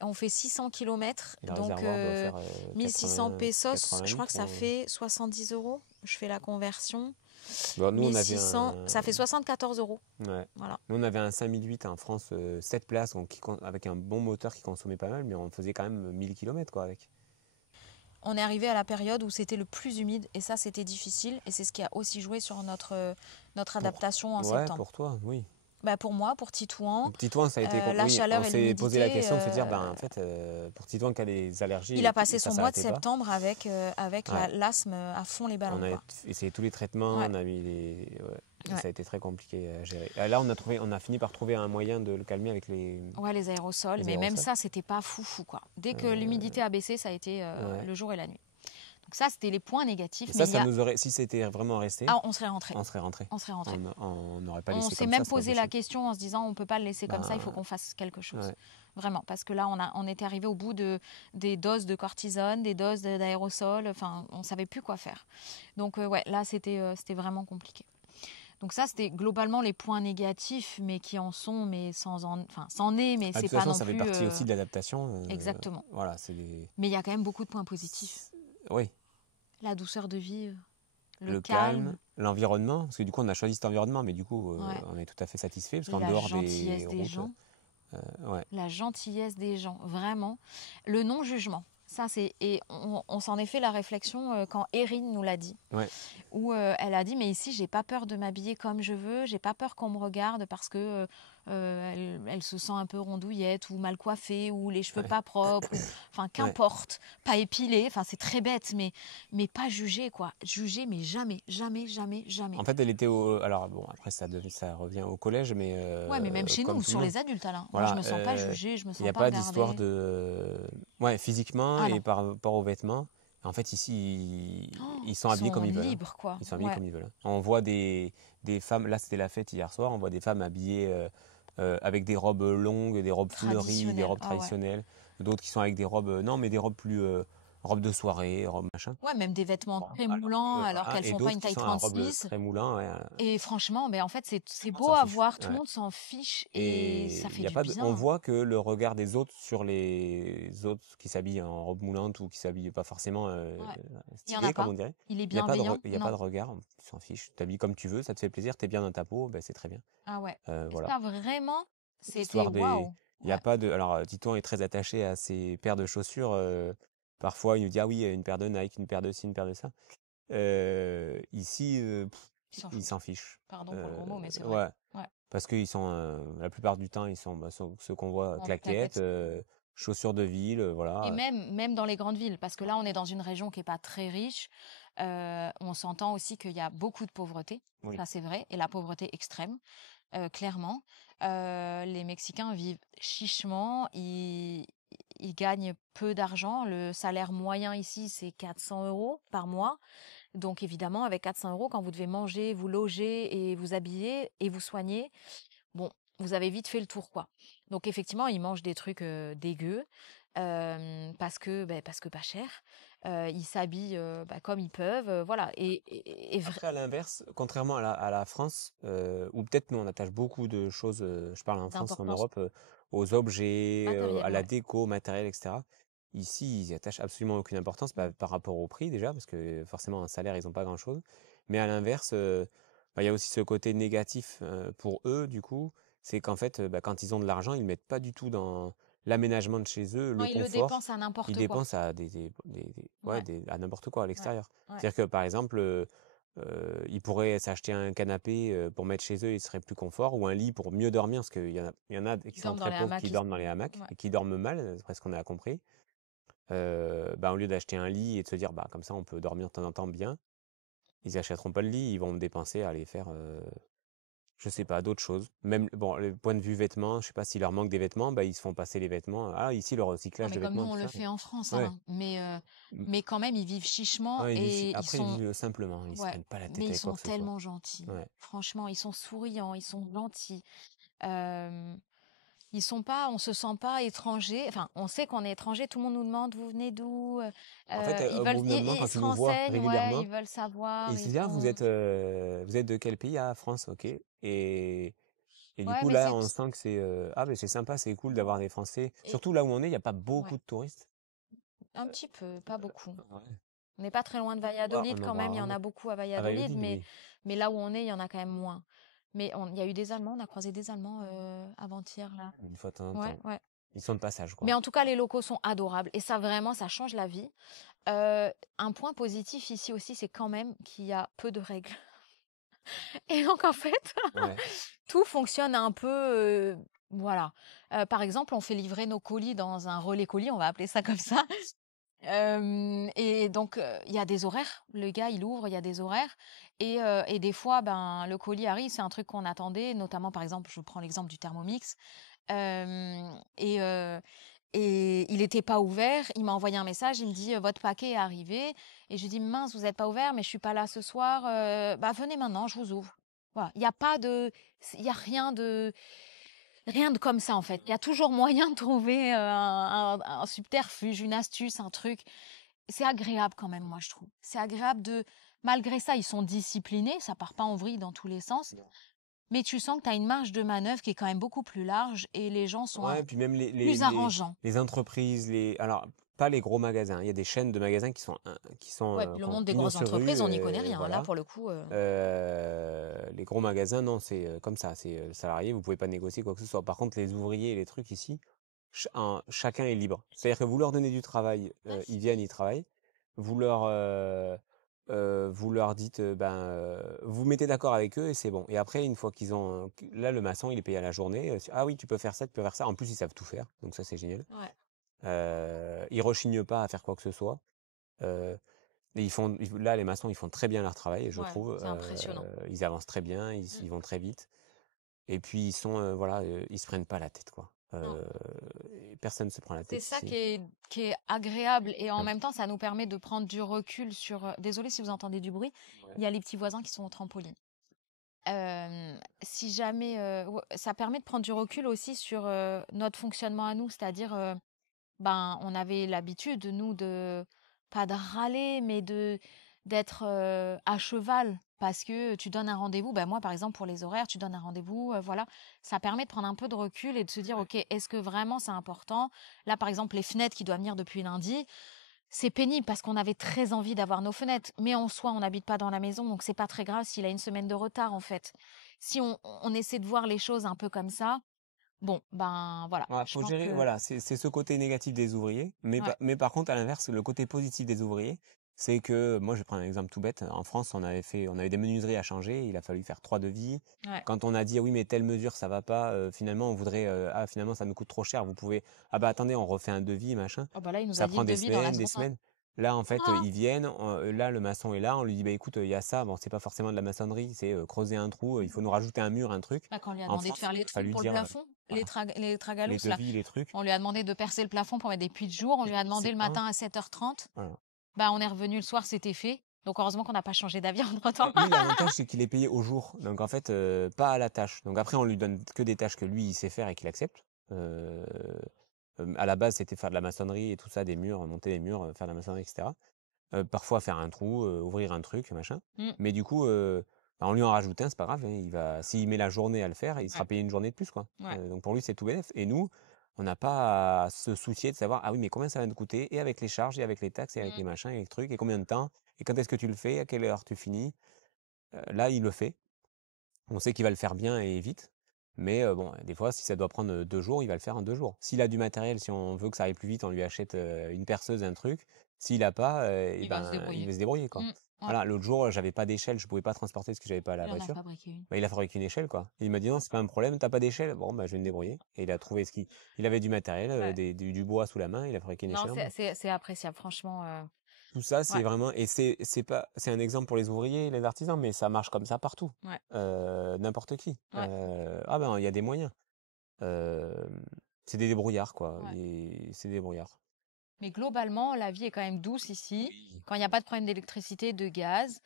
On fait 600 km. Le Donc réservoir doit faire, 1600 pesos, 80 je crois que ça litres, fait 70 €. Je fais la conversion. Bon, nous, 1600, ça fait 74 €. Ouais. Voilà. Nous, on avait un 5008 en France, 7 places, avec un bon moteur qui consommait pas mal, mais on faisait quand même 1000 km quoi, avec. On est arrivé à la période où c'était le plus humide et ça, c'était difficile. Et c'est ce qui a aussi joué sur notre adaptation en septembre. Pour toi, oui. Pour moi, pour Titouan. Titouan, ça a été la chaleur on et s'est posé la l'humidité, question de se dire, en fait, pour Titouan qui a des allergies. Il a passé ça son mois de s'arrêtait pas. septembre avec l'asthme à fond les ballons. On a essayé tous les traitements, Ouais. on a mis les. Ouais. Et Ouais. ça a été très compliqué à gérer. Là, on a fini par trouver un moyen de le calmer avec les Ouais, les aérosols, Les mais même aérosols. ça, c'était pas foufou, quoi. Dès que l'humidité a baissé, ça a été Ouais. le jour et la nuit. Donc ça, c'était les points négatifs. Et Mais ça nous aurait, si c'était vraiment resté, Ah, on serait rentré. on serait rentré. On serait rentré. On n'aurait pas On laissé s'est comme même ça, c'est pas posé la possible. question en se disant on peut pas le laisser comme ça, il faut Ben, qu'on fasse quelque chose. ouais. Vraiment, parce que là, on était arrivé au bout des doses de cortisone, des doses d'aérosol, enfin, on savait plus quoi faire. Donc ouais, là, c'était vraiment compliqué. Donc ça, c'était globalement les points négatifs, mais qui en sont, mais c'en est, mais Ah, de c'est toute pas façon, non ça fait plus. partie aussi de l'adaptation. Exactement. Voilà, c'est des... Mais il y a quand même beaucoup de points positifs. Oui, La douceur de vivre, le calme, l'environnement, parce que du coup, on a choisi cet environnement, mais du coup, Ouais. on est tout à fait satisfait, parce qu'en La dehors gentillesse des des routes, gens. ouais. La gentillesse des gens, vraiment. Le non-jugement. Ça, et on s'en est fait la réflexion quand Erin nous l'a dit. Ouais. Où elle a dit, mais ici, j'ai pas peur de m'habiller comme je veux, j'ai pas peur qu'on me regarde parce que elle se sent un peu rondouillette ou mal coiffée ou les cheveux pas propres, enfin qu'importe, pas épilée, enfin c'est très bête, mais pas jugée, quoi. Jugée, mais jamais, jamais, jamais, jamais. En fait, elle était au... Alors, bon, après, ça revient au collège, mais... Ouais, mais même chez comme nous, tout le sur monde. les adultes, Alain. Voilà, Moi, je me sens pas jugée, je me il sens n'y a pas pas regardée. d'histoire de... Ouais, physiquement Ah et non. par rapport aux vêtements. En fait, ici, ils sont Ils habillés sont comme ils veulent. libres, quoi. Ils sont habillés Ouais. comme ils veulent. On voit des femmes... Là, c'était la fête hier soir. On voit des femmes habillées avec des robes longues, des robes fleuries, des Traditionnelles. robes Ah ouais. traditionnelles. D'autres qui sont avec des robes... Non, mais des robes plus... robes de soirée, robes machin. Ouais, même des vêtements très moulants, alors Voilà. qu'elles Et font pas d'autres une qui taille sont en robe 36. très moulant. Ouais. Et franchement, en fait, c'est Tout le monde beau s'en à fiche. voir, tout le Ouais. monde s'en fiche Et ça fait y a du pas bien. on voit que le regard des autres sur les autres qui s'habillent en robe moulante ou qui s'habillent pas forcément Ouais. Il y en stylé, a comme pas. on dirait. Il est Il n'y a pas bienveillant. il y a pas Non. de regard, ils s'en fichent. Tu t'habilles comme tu veux, ça te fait plaisir, t'es bien dans ta peau, ben c'est très bien. Ah ouais. Voilà. Ça, vraiment, c'était L'histoire des... waouh. Il n'y a Ouais. pas de... Alors, Titon est très attaché à ses paires de chaussures. Parfois, il nous dit, ah oui, une paire de Nike, une paire de ci, une paire de ça. Ici, Ils ils s'en fichent. Pardon pour le gros mot, mais c'est vrai. Ouais. Ouais. Parce qu'ils sont, la plupart du temps, ils sont ceux qu'on voit En claquettes, claquettes. chaussures de ville, Et voilà. même dans les grandes villes, parce que là, on est dans une région qui n'est pas très riche. On s'entend aussi qu'il y a beaucoup de pauvreté. Oui. Ça, c'est vrai. Et la pauvreté extrême, clairement. Les Mexicains vivent chichement. Ils gagnent peu d'argent. Le salaire moyen ici, c'est 400 € par mois. Donc, évidemment, avec 400 €, quand vous devez manger, vous loger et vous habiller et vous soigner, bon, vous avez vite fait le tour, quoi. Donc, effectivement, ils mangent des trucs dégueux parce que pas cher. Ils s'habillent comme ils peuvent, voilà. Après, à l'inverse, contrairement à la France, où peut-être nous on attache beaucoup de choses, je parle en France, en D'importance Europe, aux objets, matérielle, à la ouais. déco, matériel, etc. Ici, ils y attachent absolument aucune importance par rapport au prix déjà, parce que forcément un salaire, ils n'ont pas grand-chose. Mais à l'inverse, il y a aussi ce côté négatif pour eux, du coup, c'est qu'en fait, quand ils ont de l'argent, ils ne mettent pas du tout dans l'aménagement de chez eux, Non, le ils le confort. dépensent à Ils n'importe quoi. dépensent à Ouais. à n'importe quoi à l'extérieur. Ouais. C'est-à-dire que par exemple, ils pourraient s'acheter un canapé pour mettre chez eux, il serait plus confort, ou un lit pour mieux dormir, parce qu'il y en a qui sont dorment dans très les pauvres hamacs, qui dorment dans les hamacs Ouais. et qui dorment mal, d'après ce qu'on a compris. Au lieu d'acheter un lit et de se dire, comme ça on peut dormir de temps en temps bien, ils achèteront pas le lit, ils vont dépenser à aller faire, je sais pas, d'autres choses. Même, bon, le point de vue vêtements, je sais pas s'il leur manque des vêtements, ils se font passer les vêtements. Ah, ici, le Non, recyclage mais de comme nous, vêtements, on tout le ça. fait en France, Ouais. Alain. Mm. Mais quand même, ils vivent chichement Ouais, et ils après, ils sont. vivent simplement, ils se Ouais, prennent pas la tête mais ils avec quoi sont que ce soit. tellement gentils. Ouais. Franchement, ils sont souriants, ils sont gentils. Euh, Ils sont pas, on se sent pas étranger. Enfin, on sait qu'on est étranger. Tout le monde nous demande, vous venez d'où? En fait, Ils au veulent, bout d'un moment, ils quand se ils nous voient renseignent, ouais, régulièrement, ils veulent savoir. ils se Ils disent, ah, font. vous êtes de quel pays? Ah, France, ok. Et du Ouais, coup, mais là, on sent que c'est, c'est sympa, c'est cool d'avoir des Français. Et- Surtout là où on est, il n'y a pas beaucoup ouais, de touristes. un petit peu, pas beaucoup. Ouais. On n'est pas très loin de Ouais, Valladolid on en quand voit même. Il y en a rarement. beaucoup à À Valladolid, Valladolid, oui. mais là où on est, il y en a quand même moins. Mais il y a eu des Allemands. On a croisé des Allemands avant-hier là. Une fois de temps en Ouais, temps. ouais. Ils sont de passage, quoi. Mais en tout cas, les locaux sont adorables et ça vraiment, ça change la vie. Un point positif ici aussi, c'est quand même qu'il y a peu de règles. Et donc en fait, Ouais. tout fonctionne un peu, voilà. Par exemple, on fait livrer nos colis dans un relais colis, on va appeler ça comme ça. Et donc, il y a des horaires. Le gars, il ouvre, il y a des horaires. Et des fois, ben, le colis arrive, c'est un truc qu'on attendait, notamment, par exemple, je prends l'exemple du Thermomix. Euh, et, euh, et il n'était pas ouvert. Il m'a envoyé un message. Il me dit, votre paquet est arrivé. Et je lui dis, mince, vous n'êtes pas ouvert, mais je suis pas là ce soir. Bah, venez maintenant, je vous ouvre. Voilà. Il n'y a pas de, il y a rien de comme ça, en fait. Il y a toujours moyen de trouver un subterfuge, une astuce, un truc. C'est agréable quand même, moi, je trouve. C'est agréable de... Malgré ça, ils sont disciplinés, ça part pas en vrille dans tous les sens. Mais tu sens que tu as une marge de manœuvre qui est quand même beaucoup plus large et les gens sont Ouais, puis même plus arrangeants. les entreprises, alors pas les gros magasins. Il y a des chaînes de magasins qui sont Ouais, puis le qui ont monde des pignon grosses sur entreprises, rue, on n'y connaît rien. Là, voilà. pour le coup, Les gros magasins, non, c'est comme ça. C'est salarié, vous pouvez pas négocier quoi que ce soit. Par contre, les ouvriers et les trucs ici, chacun est libre. C'est-à-dire que vous leur donnez du travail, ils viennent, ils travaillent. Vous leur vous leur dites, vous mettez d'accord avec eux et c'est bon. Et après, une fois qu'ils ont, là, le maçon, il est payé à la journée. Ah oui, tu peux faire ça, tu peux faire ça. En plus, ils savent tout faire, donc ça, c'est génial. ouais. Ils rechignent pas à faire quoi que ce soit. Euh, et là, les maçons, ils font très bien leur travail, je Ouais, trouve. c'est impressionnant. Ils avancent très bien, ils vont très vite. Et puis, ils sont, voilà, ils se prennent pas la tête, quoi. Non. Et personne se prend la C'est tête ça ici. qui est agréable et en Ouais. même temps, ça nous permet de prendre du recul sur... Désolée si vous entendez du bruit, il y a les petits voisins qui sont au trampoline. Si jamais... ça permet de prendre du recul aussi sur notre fonctionnement à nous, c'est-à-dire, ben, on avait l'habitude, nous, de... Pas de râler, mais d'être à cheval parce que tu donnes un rendez-vous. Ben moi, par exemple, pour les horaires, tu donnes un rendez-vous, voilà. Ça permet de prendre un peu de recul et de se dire, OK, est-ce que vraiment c'est important? Là, par exemple, les fenêtres qui doivent venir depuis lundi, c'est pénible parce qu'on avait très envie d'avoir nos fenêtres. Mais en soi, on n'habite pas dans la maison, donc c'est pas très grave s'il a une semaine de retard, en fait. Si on essaie de voir les choses un peu comme ça, bon, ben voilà. Ouais, Je faut pense gérer, que... voilà, c'est ce côté négatif des ouvriers, Ouais, mais par contre, à l'inverse, le côté positif des ouvriers, c'est que, moi, je prends un exemple tout bête. En France, on avait des menuiseries à changer, il a fallu faire 3 devis. ouais. Quand on a dit, ah oui, mais telle mesure, ça va pas, finalement, on voudrait, finalement, ça nous coûte trop cher, vous pouvez, ah bah, attendez, on refait un devis, machin. Oh, bah là, il nous a Ça dit prend le devis dans la des seconde. semaines. Là, en fait, Ah, ils viennent, là, le maçon est là, on lui dit, bah, écoute, il y a ça, bon, c'est pas forcément de la maçonnerie, c'est creuser un trou, il faut nous rajouter un mur, un truc. bah, quand on lui a En demandé de France, faire les il a trous fallu pour le dire, plafond, voilà, les les tragalus, là, devis, les trucs. on lui a demandé de percer le plafond pour mettre des puits de jour. On lui a demandé C'est le pas, matin à 7h30. voilà. Bah, on est revenu le soir, c'était fait. Donc, heureusement qu'on n'a pas changé d'avis entre-temps. Lui, l'avantage, c'est qu'il est payé au jour. Donc, en fait, pas à la tâche. Donc, après, on lui donne que des tâches que lui, il sait faire et qu'il accepte. Euh, à la base, c'était faire de la maçonnerie et tout ça, des murs, monter des murs, faire de la maçonnerie, etc. Parfois, faire un trou, ouvrir un truc, machin. Mm, Mais du coup, on lui en rajoute un, c'est pas grave. Hein, s'il met la journée à le faire, il sera ouais, payé une journée de plus, quoi. ouais. Donc, pour lui, c'est tout bénef. Et nous, on n'a pas à se soucier de savoir, ah oui, mais combien ça va nous coûter, et avec les charges, et avec les taxes, et avec Mm, les machins, et les trucs, et combien de temps, et quand est-ce que tu le fais, à quelle heure tu finis. Là, il le fait. On sait qu'il va le faire bien et vite. Mais bon, des fois, si ça doit prendre 2 jours, il va le faire en 2 jours. S'il a du matériel, si on veut que ça aille plus vite, on lui achète une perceuse, un truc. S'il a pas, eh il va se ben, il débrouiller. va se débrouiller, quoi. Mm, ouais. Voilà, l'autre jour, j'avais pas d'échelle, je pouvais pas transporter parce que j'avais pas la Il en a voiture. fabriqué une. Bah, il a fabriqué une échelle, quoi. Il m'a dit non, c'est pas un problème, t'as pas d'échelle. Bon, bah, je vais me débrouiller. Et il a trouvé il avait du matériel, Ouais. du bois sous la main, il a fabriqué une Non, échelle en bois. c'est appréciable, franchement. Tout ça, Ouais, c'est vraiment, et c'est pas, c'est un exemple pour les ouvriers, les artisans, mais ça marche comme ça partout. ouais, N'importe qui. ouais, Ah ben, il y a des moyens. Euh, c'est des débrouillards, quoi. ouais. C'est des débrouillards. Mais globalement, la vie est quand même douce ici. Oui. Quand il n'y a pas de problème d'électricité, de gaz,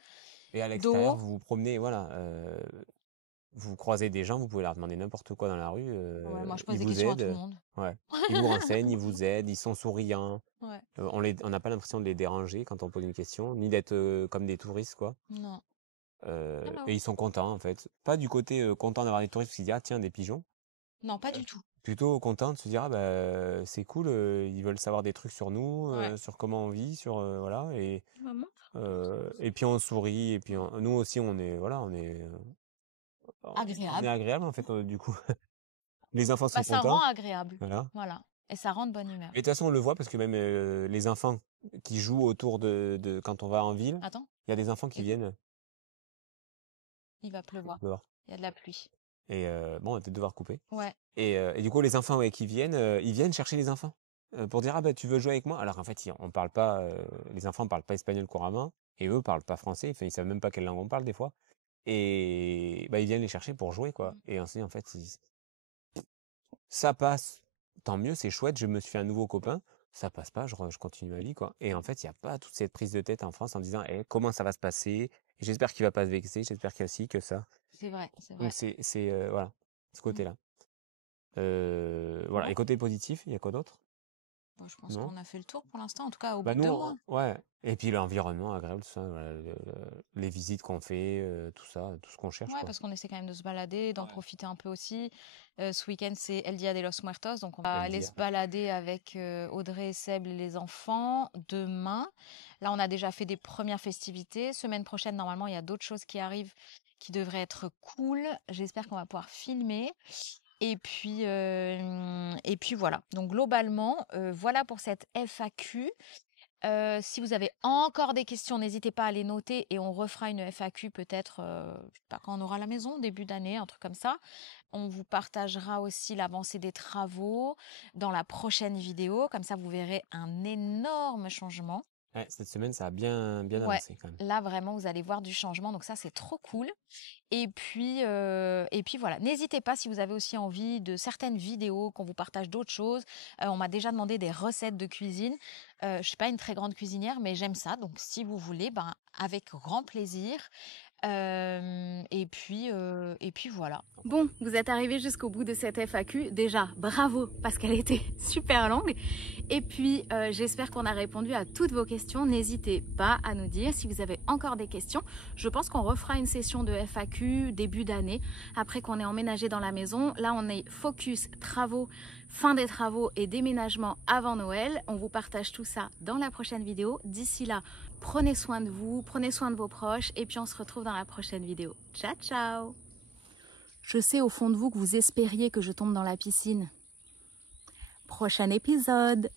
Et à l'extérieur, d'eau. vous vous promenez, voilà. Vous croisez des gens, vous pouvez leur demander n'importe quoi dans la rue. Ouais, moi, je pose Ils des vous questions à tout le aident. monde. Ouais. Ils vous renseignent, ils vous aident, ils sont souriants. Ouais, On n'a pas l'impression de les déranger quand on pose une question, ni d'être comme des touristes, quoi. non. Ah Et ouais. ils sont contents, en fait. Pas du côté content d'avoir des touristes qui se disent, ah tiens, des pigeons. Non, pas du tout. Plutôt content de se dire, ah bah, c'est cool, ils veulent savoir des trucs sur nous, Ouais. sur comment on vit, sur, voilà. Maman. Et puis on sourit, et puis nous aussi, voilà, on est Agréable. agréable, en fait, du coup. Les enfants Bah, sont ça rend contents, agréable. voilà. Voilà. Et ça rend de bonne humeur. Et de toute façon, on le voit parce que même les enfants qui jouent autour quand on va en ville, Attends, il y a des enfants qui écoute, viennent il va pleuvoir. dehors. Il y a de la pluie. Et bon, on va peut-être devoir couper. Ouais. Et du coup, les enfants ouais, qui viennent, ils viennent chercher les enfants. pour dire ah bah tu veux jouer avec moi, alors en fait on parle pas, les enfants parlent pas espagnol couramment et eux parlent pas français, enfin, ils savent même pas quelle langue on parle des fois et bah ils viennent les chercher pour jouer quoi. Et ensuite en fait ça passe, tant mieux, c'est chouette, je me suis fait un nouveau copain. Ça passe pas, je continue ma vie quoi. Et en fait il y a pas toute cette prise de tête en France en disant eh, comment ça va se passer, j'espère qu'il va pas se vexer, j'espère qu'il y a ci que ça. C'est vrai, c'est Donc vrai. c'est voilà ce côté-là. Voilà. Bon, Et côté positif, il y a quoi d'autre? bon, je pense Non? qu'on a fait le tour pour l'instant, en tout cas au Bah bout de nous, 2 mois. ouais. Et puis l'environnement agréable, tout ça, voilà, les visites qu'on fait, tout ça, tout ce qu'on cherche, Ouais, quoi. parce qu'on essaie quand même de se balader, d'en Ouais. profiter un peu aussi. Ce week-end, c'est El Dia de los Muertos, donc on va El aller Dia. se balader avec Audrey et Seb et les enfants demain. Là, on a déjà fait des premières festivités. Semaine prochaine, normalement, il y a d'autres choses qui arrivent qui devraient être cool. J'espère qu'on va pouvoir filmer. Et puis voilà. Donc globalement, voilà pour cette FAQ. Si vous avez encore des questions, n'hésitez pas à les noter et on refera une FAQ peut-être, je sais pas quand on aura la maison, début d'année, un truc comme ça. On vous partagera aussi l'avancée des travaux dans la prochaine vidéo. Comme ça, vous verrez un énorme changement. Ouais, cette semaine, ça a bien Ouais, avancé quand même. là vraiment, vous allez voir du changement. Donc ça, c'est trop cool. Et puis voilà, n'hésitez pas si vous avez aussi envie de certaines vidéos, qu'on vous partage d'autres choses. On m'a déjà demandé des recettes de cuisine. Je ne suis pas une très grande cuisinière, mais j'aime ça. Donc si vous voulez, ben, avec grand plaisir. Et puis voilà. Bon, vous êtes arrivés jusqu'au bout de cette FAQ. Déjà, bravo, parce qu'elle était super longue. Et puis, j'espère qu'on a répondu à toutes vos questions. N'hésitez pas à nous dire si vous avez encore des questions. Je pense qu'on refera une session de FAQ début d'année, après qu'on ait emménagé dans la maison. Là, on est focus travaux, fin des travaux et déménagement avant Noël. On vous partage tout ça dans la prochaine vidéo. D'ici là, prenez soin de vous, prenez soin de vos proches et puis on se retrouve dans la prochaine vidéo. Ciao, ciao! Je sais au fond de vous que vous espériez que je tombe dans la piscine. Prochain épisode!